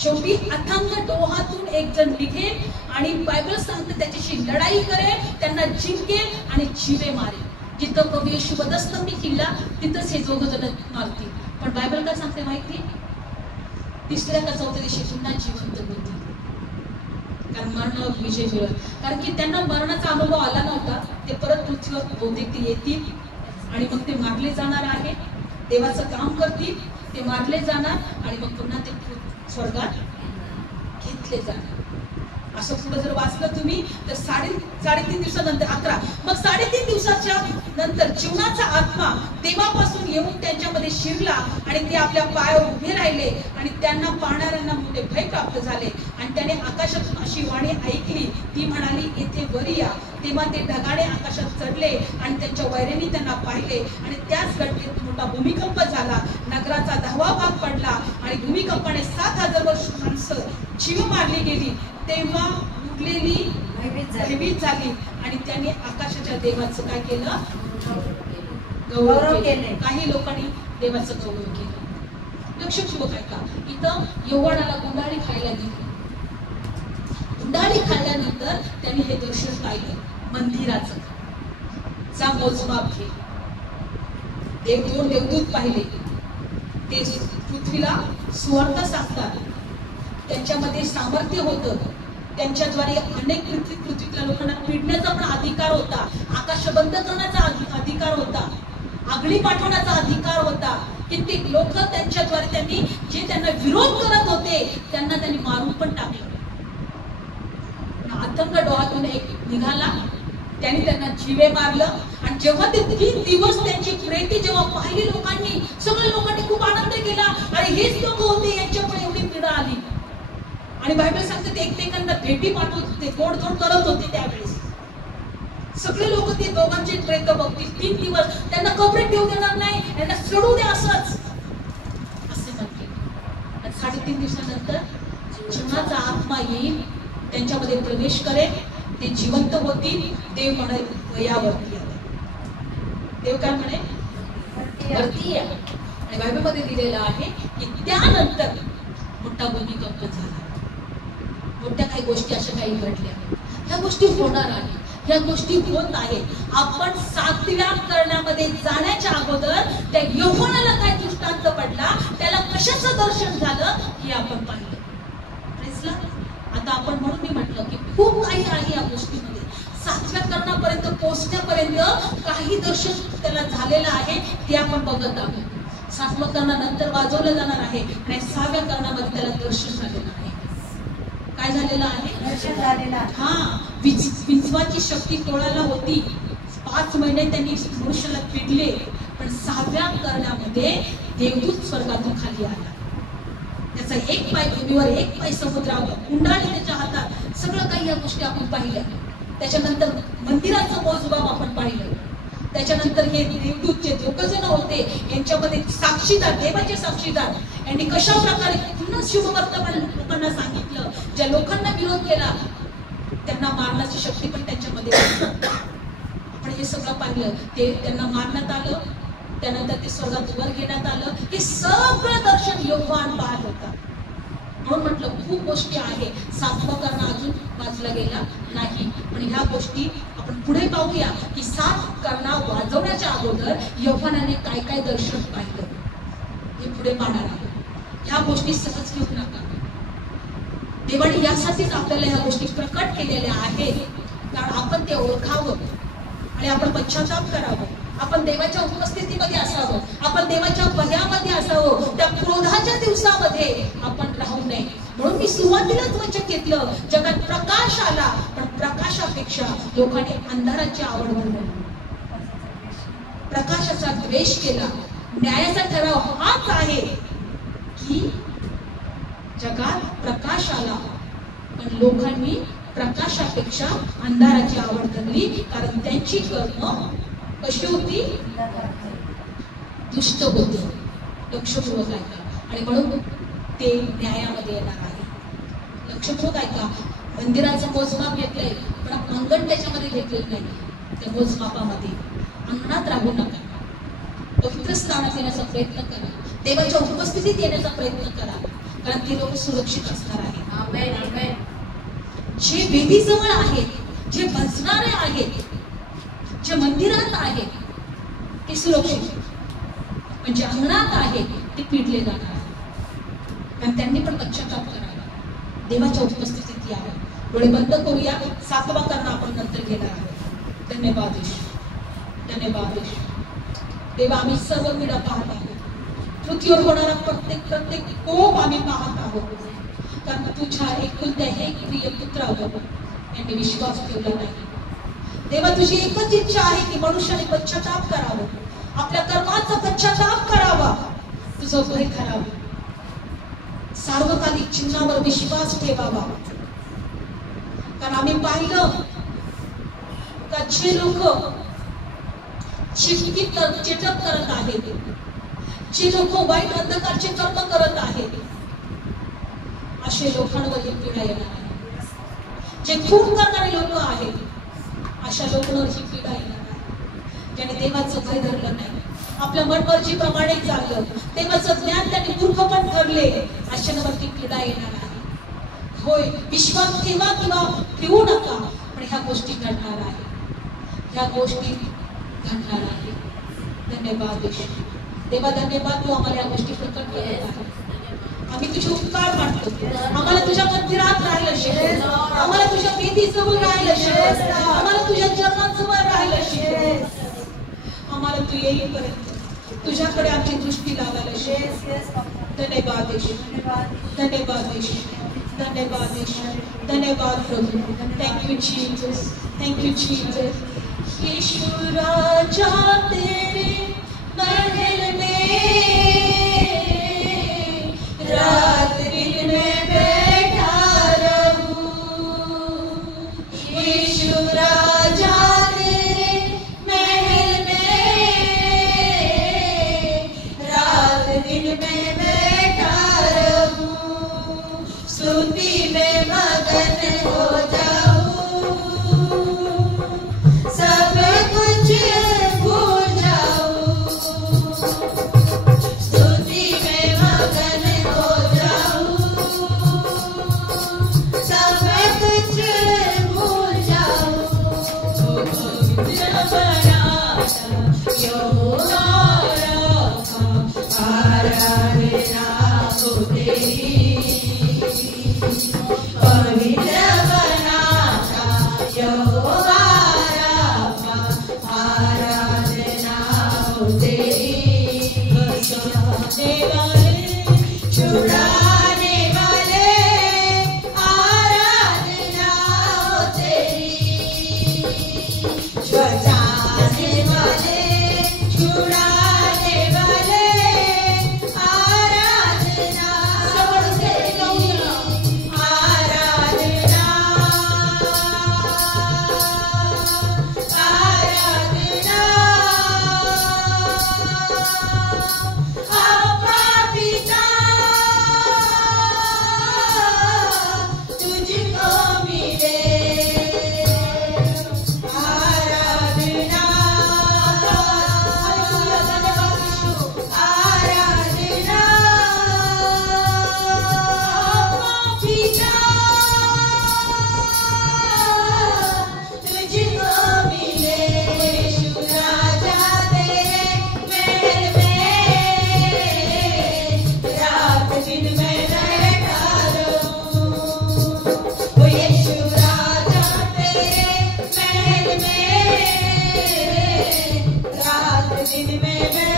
शेवटी अथांग डोहातून एक जण निघेल आणि बायबल सांगते त्याच्याशी लढाई करेल, त्यांना जिंकेल आणि जीवे मारेल. जिथं प्रभू येशू वधस्तंभी किल्ला तिथंच हे 2 जण मारतील. पण बायबल काय सांगते माहिती? 3ऱ्या का 4थ्या दिवशी पुन्हा जिवंत होतील, कारण मरणावर विजय मिळेल. कारण की त्यांना मरणाचा अनुभव आला नव्हता. ते परत पृथ्वीवर बहुतेक ते येतील आणि मग ते मारले जाणार आहे, देवाचं काम करतील, ते मारले जाणार आणि मग पुन्हा ते स्वर्गात घेतले जाणार. असं पुढे जर वाचलं तुम्ही तर 3.5 दिवसानंतर 11, मग 3.5 दिवसाच्या नंतर जीवनाचा आत्मा देवापासून येऊन त्यांच्यामध्ये शिरला आणि ते आपल्या पायावर उभे राहिले. आणि त्यांना पाहणाऱ्यांना मोठे भय प्राप्त झाले. आणि त्याने आकाशातून अशी वाणी ऐकली, ती म्हणाली, येथे वर या. तेव्हा ते ढगाने आकाशात चढले आणि त्यांच्या वैऱ्यांनी त्यांना पाहिले. आणि त्याच घटनेत मोठा भूमिकंप झाला. नगराचा 10वा भाग पडला आणि भूमिकंपाने 7,000 वर्ष माणसं जीव मारली गेली. तेव्हा उठलेली भयभीत झाली आणि त्यांनी आकाशाच्या देवाचं काय केलं? गौरव केले. काही लोकांनी देवाचं गौरव केलं. लक्षपूर्वक ऐका, इथं यौवनाला गुंडाळी खायला दिली. गुंडाळी खाल्ल्यानंतर त्यांनी हे दर्शन पाहिलं मंदिराचं. चा मोजमाप घे. 2 देवदूत पाहिले. ते पृथ्वीला सुवार्ता सांगतात. त्यांच्यामध्ये सामर्थ्य होतं. त्यांच्याद्वारे अनेक पृथ्वीतल्या लोकांना पिडण्याचा पण अधिकार होता. आकाश बंद करण्याचा अधिकार होता. आगळी पाठवण्याचा अधिकार होता. कित्येक लोक त्यांच्याद्वारे जे त्यांना विरोध करत होते त्यांनी मारून पण टाकलं. आतंक डोहातून एक निघाला, त्यांनी त्यांना जीवे मारलं. आणि जेव्हा ते 3 दिवस त्यांची प्रेती जेव्हा पाहिली लोकांनी, सगळ्या लोकांनी खूप आनंद केला. आणि हेच लोक होते यांच्यामुळे एवढी पीडा आली. आणि बायबल सांगते ते एकमेकांना भेटी पाठवत होते, गोडधोड करत होते. त्यावेळेस सगळे लोक ते दोघांचे प्रेत बघतील. 3 दिवस त्यांना कबरेत ठेवू देणार नाही, त्यांना सोडू दे असंच असे म्हणते. आणि 3.5 दिवसानंतर जीवनाचा आत्मा येईल, त्यांच्यामध्ये प्रवेश करेल, ते जिवंत होतील. देव म्हणे यावरती या. देव काय म्हणे? वरती या. आणि बायबल मध्ये दिलेलं आहे की त्यानंतर मोठा भूमिकंप झाला. मोठ्या काही गोष्टी अशा काही घडल्या. ह्या गोष्टी होणार आहेत, ह्या गोष्टी होत आहेत. आपण 7व्या करण्यामध्ये जाण्याच्या अगोदर त्या यहोवाला काय दृष्टांत पडला, त्याला कशाचं दर्शन झालं हे आपण पाहिलं. आता आपण म्हणून मी म्हटलं की खूप काही आहे या गोष्टीमध्ये. 7व्या करणापर्यंत पोहोचण्यापर्यंत काही दर्शन त्याला झालेलं आहे ते आपण बघत आहोत. 7व्या करणानंतर वाजवलं जाणार आहे आणि 6व्या करणामध्ये त्याला दर्शन झालेलं आहे. काय झालेलं आहे? दर्शन झालेलं आहे. हा, विंचवाची शक्ती तोडायला होती. 5 महिने त्यांनी मनुष्याला पिडले, पण 6व्या करण्यामध्ये देवदूत स्वर्गातून खाली आला. त्याचा एक पाय भूमीवर, एक पाय समुद्रावर, कुंडाळी त्याच्या हातात. सगळं काही या गोष्टी आपण पाहिल्या. त्याच्यानंतर मंदिराचं मोजमाप आपण पाहिलं. त्याच्यानंतर हे देवदूत जे दोघजण होते यांच्यामध्ये साक्षीदार, देवाचे साक्षीदार, यांनी कशा प्रकारे पुन्हा शुभवर्तमान लोकांना सांगितलं. ज्या लोकांना विरोध केला त्यांना मारण्याची शक्ती पण त्यांच्यामध्ये आपण हे सगळं पाहिलं. ते त्यांना मारण्यात आलं, त्यानंतर ते स्वर्गात वर घेण्यात आलं. हे सगळं दर्शन योहान पाहत होता. म्हणून म्हटलं खूप गोष्टी आहे. 7वा करणं अजून वाचला गेला नाही, पण ह्या गोष्टी आपण पुढे पाहूया की 7 करणा वाजवण्याच्या अगोदर योहानाने काय काय दर्शन पाहिलं हे पुढे पाहणार आहोत. ह्या गोष्टी सहज घेऊ नका. देवाने यासाठीच आपल्याला ह्या गोष्टी प्रकट केलेल्या आहेत, कारण आपण ते ओळखावं आणि आपण पश्चाताप करावं. आपण देवाच्या उपस्थितीमध्ये असावं, आपण देवाच्या भयामध्ये असावं. त्या क्रोधाच्या दिवसामध्ये आपण राहू नये. म्हणून मी सुरुवातीलाच वचन घेतलं, जगात प्रकाश आला, पण प्रकाशापेक्षा लोकांनी अंधाराची आवड बनवली, प्रकाशाचा द्वेष केला. न्यायाचा ठराव हाच आहे की जगात प्रकाश आला, पण लोकांनी प्रकाशापेक्षा अंधाराची आवड धरली, कारण त्यांची कर्म कशी होती? दुष्ट होती. लक्षपूर्वक ऐका. आणि म्हणून ते न्यायामध्ये येणार आहे. लक्षपूर्वक ऐका. मंदिराचं मोजमाप घेतलंय, पण अंगण त्याच्यामध्ये घेतलेलं नाही. त्या मोजमापामध्ये अंगणात राहू नका. पवित्र स्थानात येण्याचा प्रयत्न करा. देवाच्या उपस्थितीत येण्याचा प्रयत्न करा, कारण ते लोक सुरक्षित असणार आहेत. जे वेदीजवळ आहेत, जे भजणारे आहेत, जे मंदिरात आहेत ते सुरक्षित, म्हणजे अंगणात आहेत ते पिडले जाणार. कारण त्यांनी पण पश्चाताप करावा, देवाच्या उपस्थितीत यावं. डोळे बंद करूया. 7वा करणं आपण नंतर घेणार आहोत. धन्यवाद येशू, धन्यवाद येशू. देवा, आम्ही सर्व पिढा पाहत आहोत. पृथ्वीवर होणारा प्रत्येक कोप आम्ही पाहत आहोत, कारण तुझ्या एकुलत्या एक प्रिय पुत्रावर यांनी विश्वास ठेवला नाही. देवा, तुझी एकच इच्छा आहे की मनुष्याने पश्चाताप करावं, आपल्या कर्माचा पश्चाताप करावा, तुझं भय करावं, सार्वकालिक चिन्हावर विश्वास ठेवावा. कारण आम्ही पाहिलं का जे लोक चिटक करत आहेत, जे लोक वाईट अंधकारचे कर्म करत आहेत, असे लोकांवर ही पीडा येणार आहे. जे खून करणारे लोक आहेत, अशा लोकांवर ही पीडा येणार आहे. ज्याने देवाचं भय धरलं नाही, आपल्या मनमर्जीप्रमाणे चाललं, देवाचं ज्ञान त्यांनी मूर्खपण ठरले, अशांवरती पीडा येणार आहे. होय, विश्वास ठेवा किंवा ठेवू नका, पण ह्या गोष्टी घडणार आहे, ह्या गोष्टी घडणार आहे. धन्यवाद देवा, धन्यवाद. तू आम्हाला या गोष्टी प्रकट करत आहे. आम्ही तुझे उपकार मानतो. आम्हाला तुझ्या मंदिरात राहायला शिकव, आम्हाला तुझ्या वेदीजवळ राहायला शिकव, आम्हाला तुझ्या चरणांजवळ राहायला शिकव. आम्हाला तू येईपर्यंत तुझ्याकडे आमची दृष्टी लावायला शिकव. धन्यवाद येशू, धन्यवाद येशू, धन्यवाद येशू, धन्यवाद प्रभु. Thank you Jesus, thank you Jesus. Yeshu राजा तेरे महल में रात दिन में बैठा रहूं. यीशु राजा तेरे महल में रात दिन में बैठा रहूं. स्तुति में मगन हो जाऊं, सब कुछ भूल जाऊं. स्तुति में मगन हो जाऊं, सब कुछ भूल जाऊं. पवित्र बनाता यहोवा रब्बा, आराधना हो तेरी. पवित्र बनाता यहोवा रब्बा, आराधना हो तेरी. बचाने वाले, छुड़ाने वाले, आराधना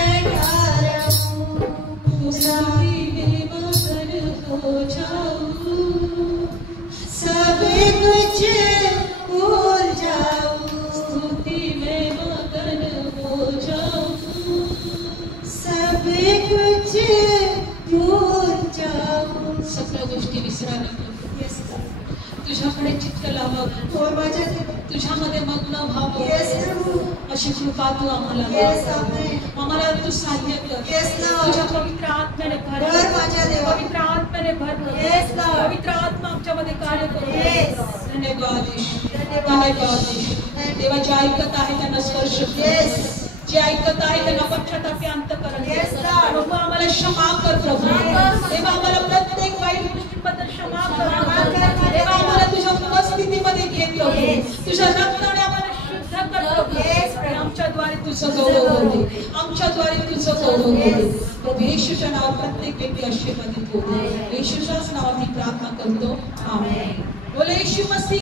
बैठा रहूं, स्तुति में मगन हो जाऊं, सब कुछ भूल जाऊं, स्तुति में मगन हो जाऊं, सब कुछ भूल जाऊं. सगळ्या गोष्टी विसरायला तुझ्याकडे चित्त लावावं, और माझ्या तुझ्यामध्ये मग्न व्हावं. येस प्रभू, अशी कृपा तू आम्हाला येस लाव. आमेन. आम्हाला तू सहाय्य कर. Yes Lord. तुझ्या पवित्र आत्म्याने भर. भर माझ्या देवा. पवित्र आत्म्याने भर. Yes Lord. पवित्र आत्मा आमच्यामध्ये कार्य करू. येस. धन्यवाद येशू. धन्यवाद. धन्यवाद येशू. देवा जे ऐकत आहे त्यांना स्पर्श कर. येस. जे ऐकत आहे त्यांना पश्चातापी अंतःकरण कर. Yes Lord. प्रभू आम्हाला क्षमा कर प्रभू. देवा आम्हाला प्रत्येक वाईट गोष्टींबद्दल क्षमा कर. देवा आम्हाला तुझ्या उपस्थितीमध्ये घे प्रभू. तुझ्या रक्ताने आम्हाला शुद्ध कर प्रभू. आणि आमच्याद्वारे तुझं गौरव होऊ दे. आमच्याद्वारे तुझं गौरव होऊ दे. प्रभू येशूच्या नावात प्रत्येक व्यक्ती आशीर्वादित होऊ दे. येशूच्याच नावात मी प्रार्थना करतो. आमेन. बोले येशू मसीह.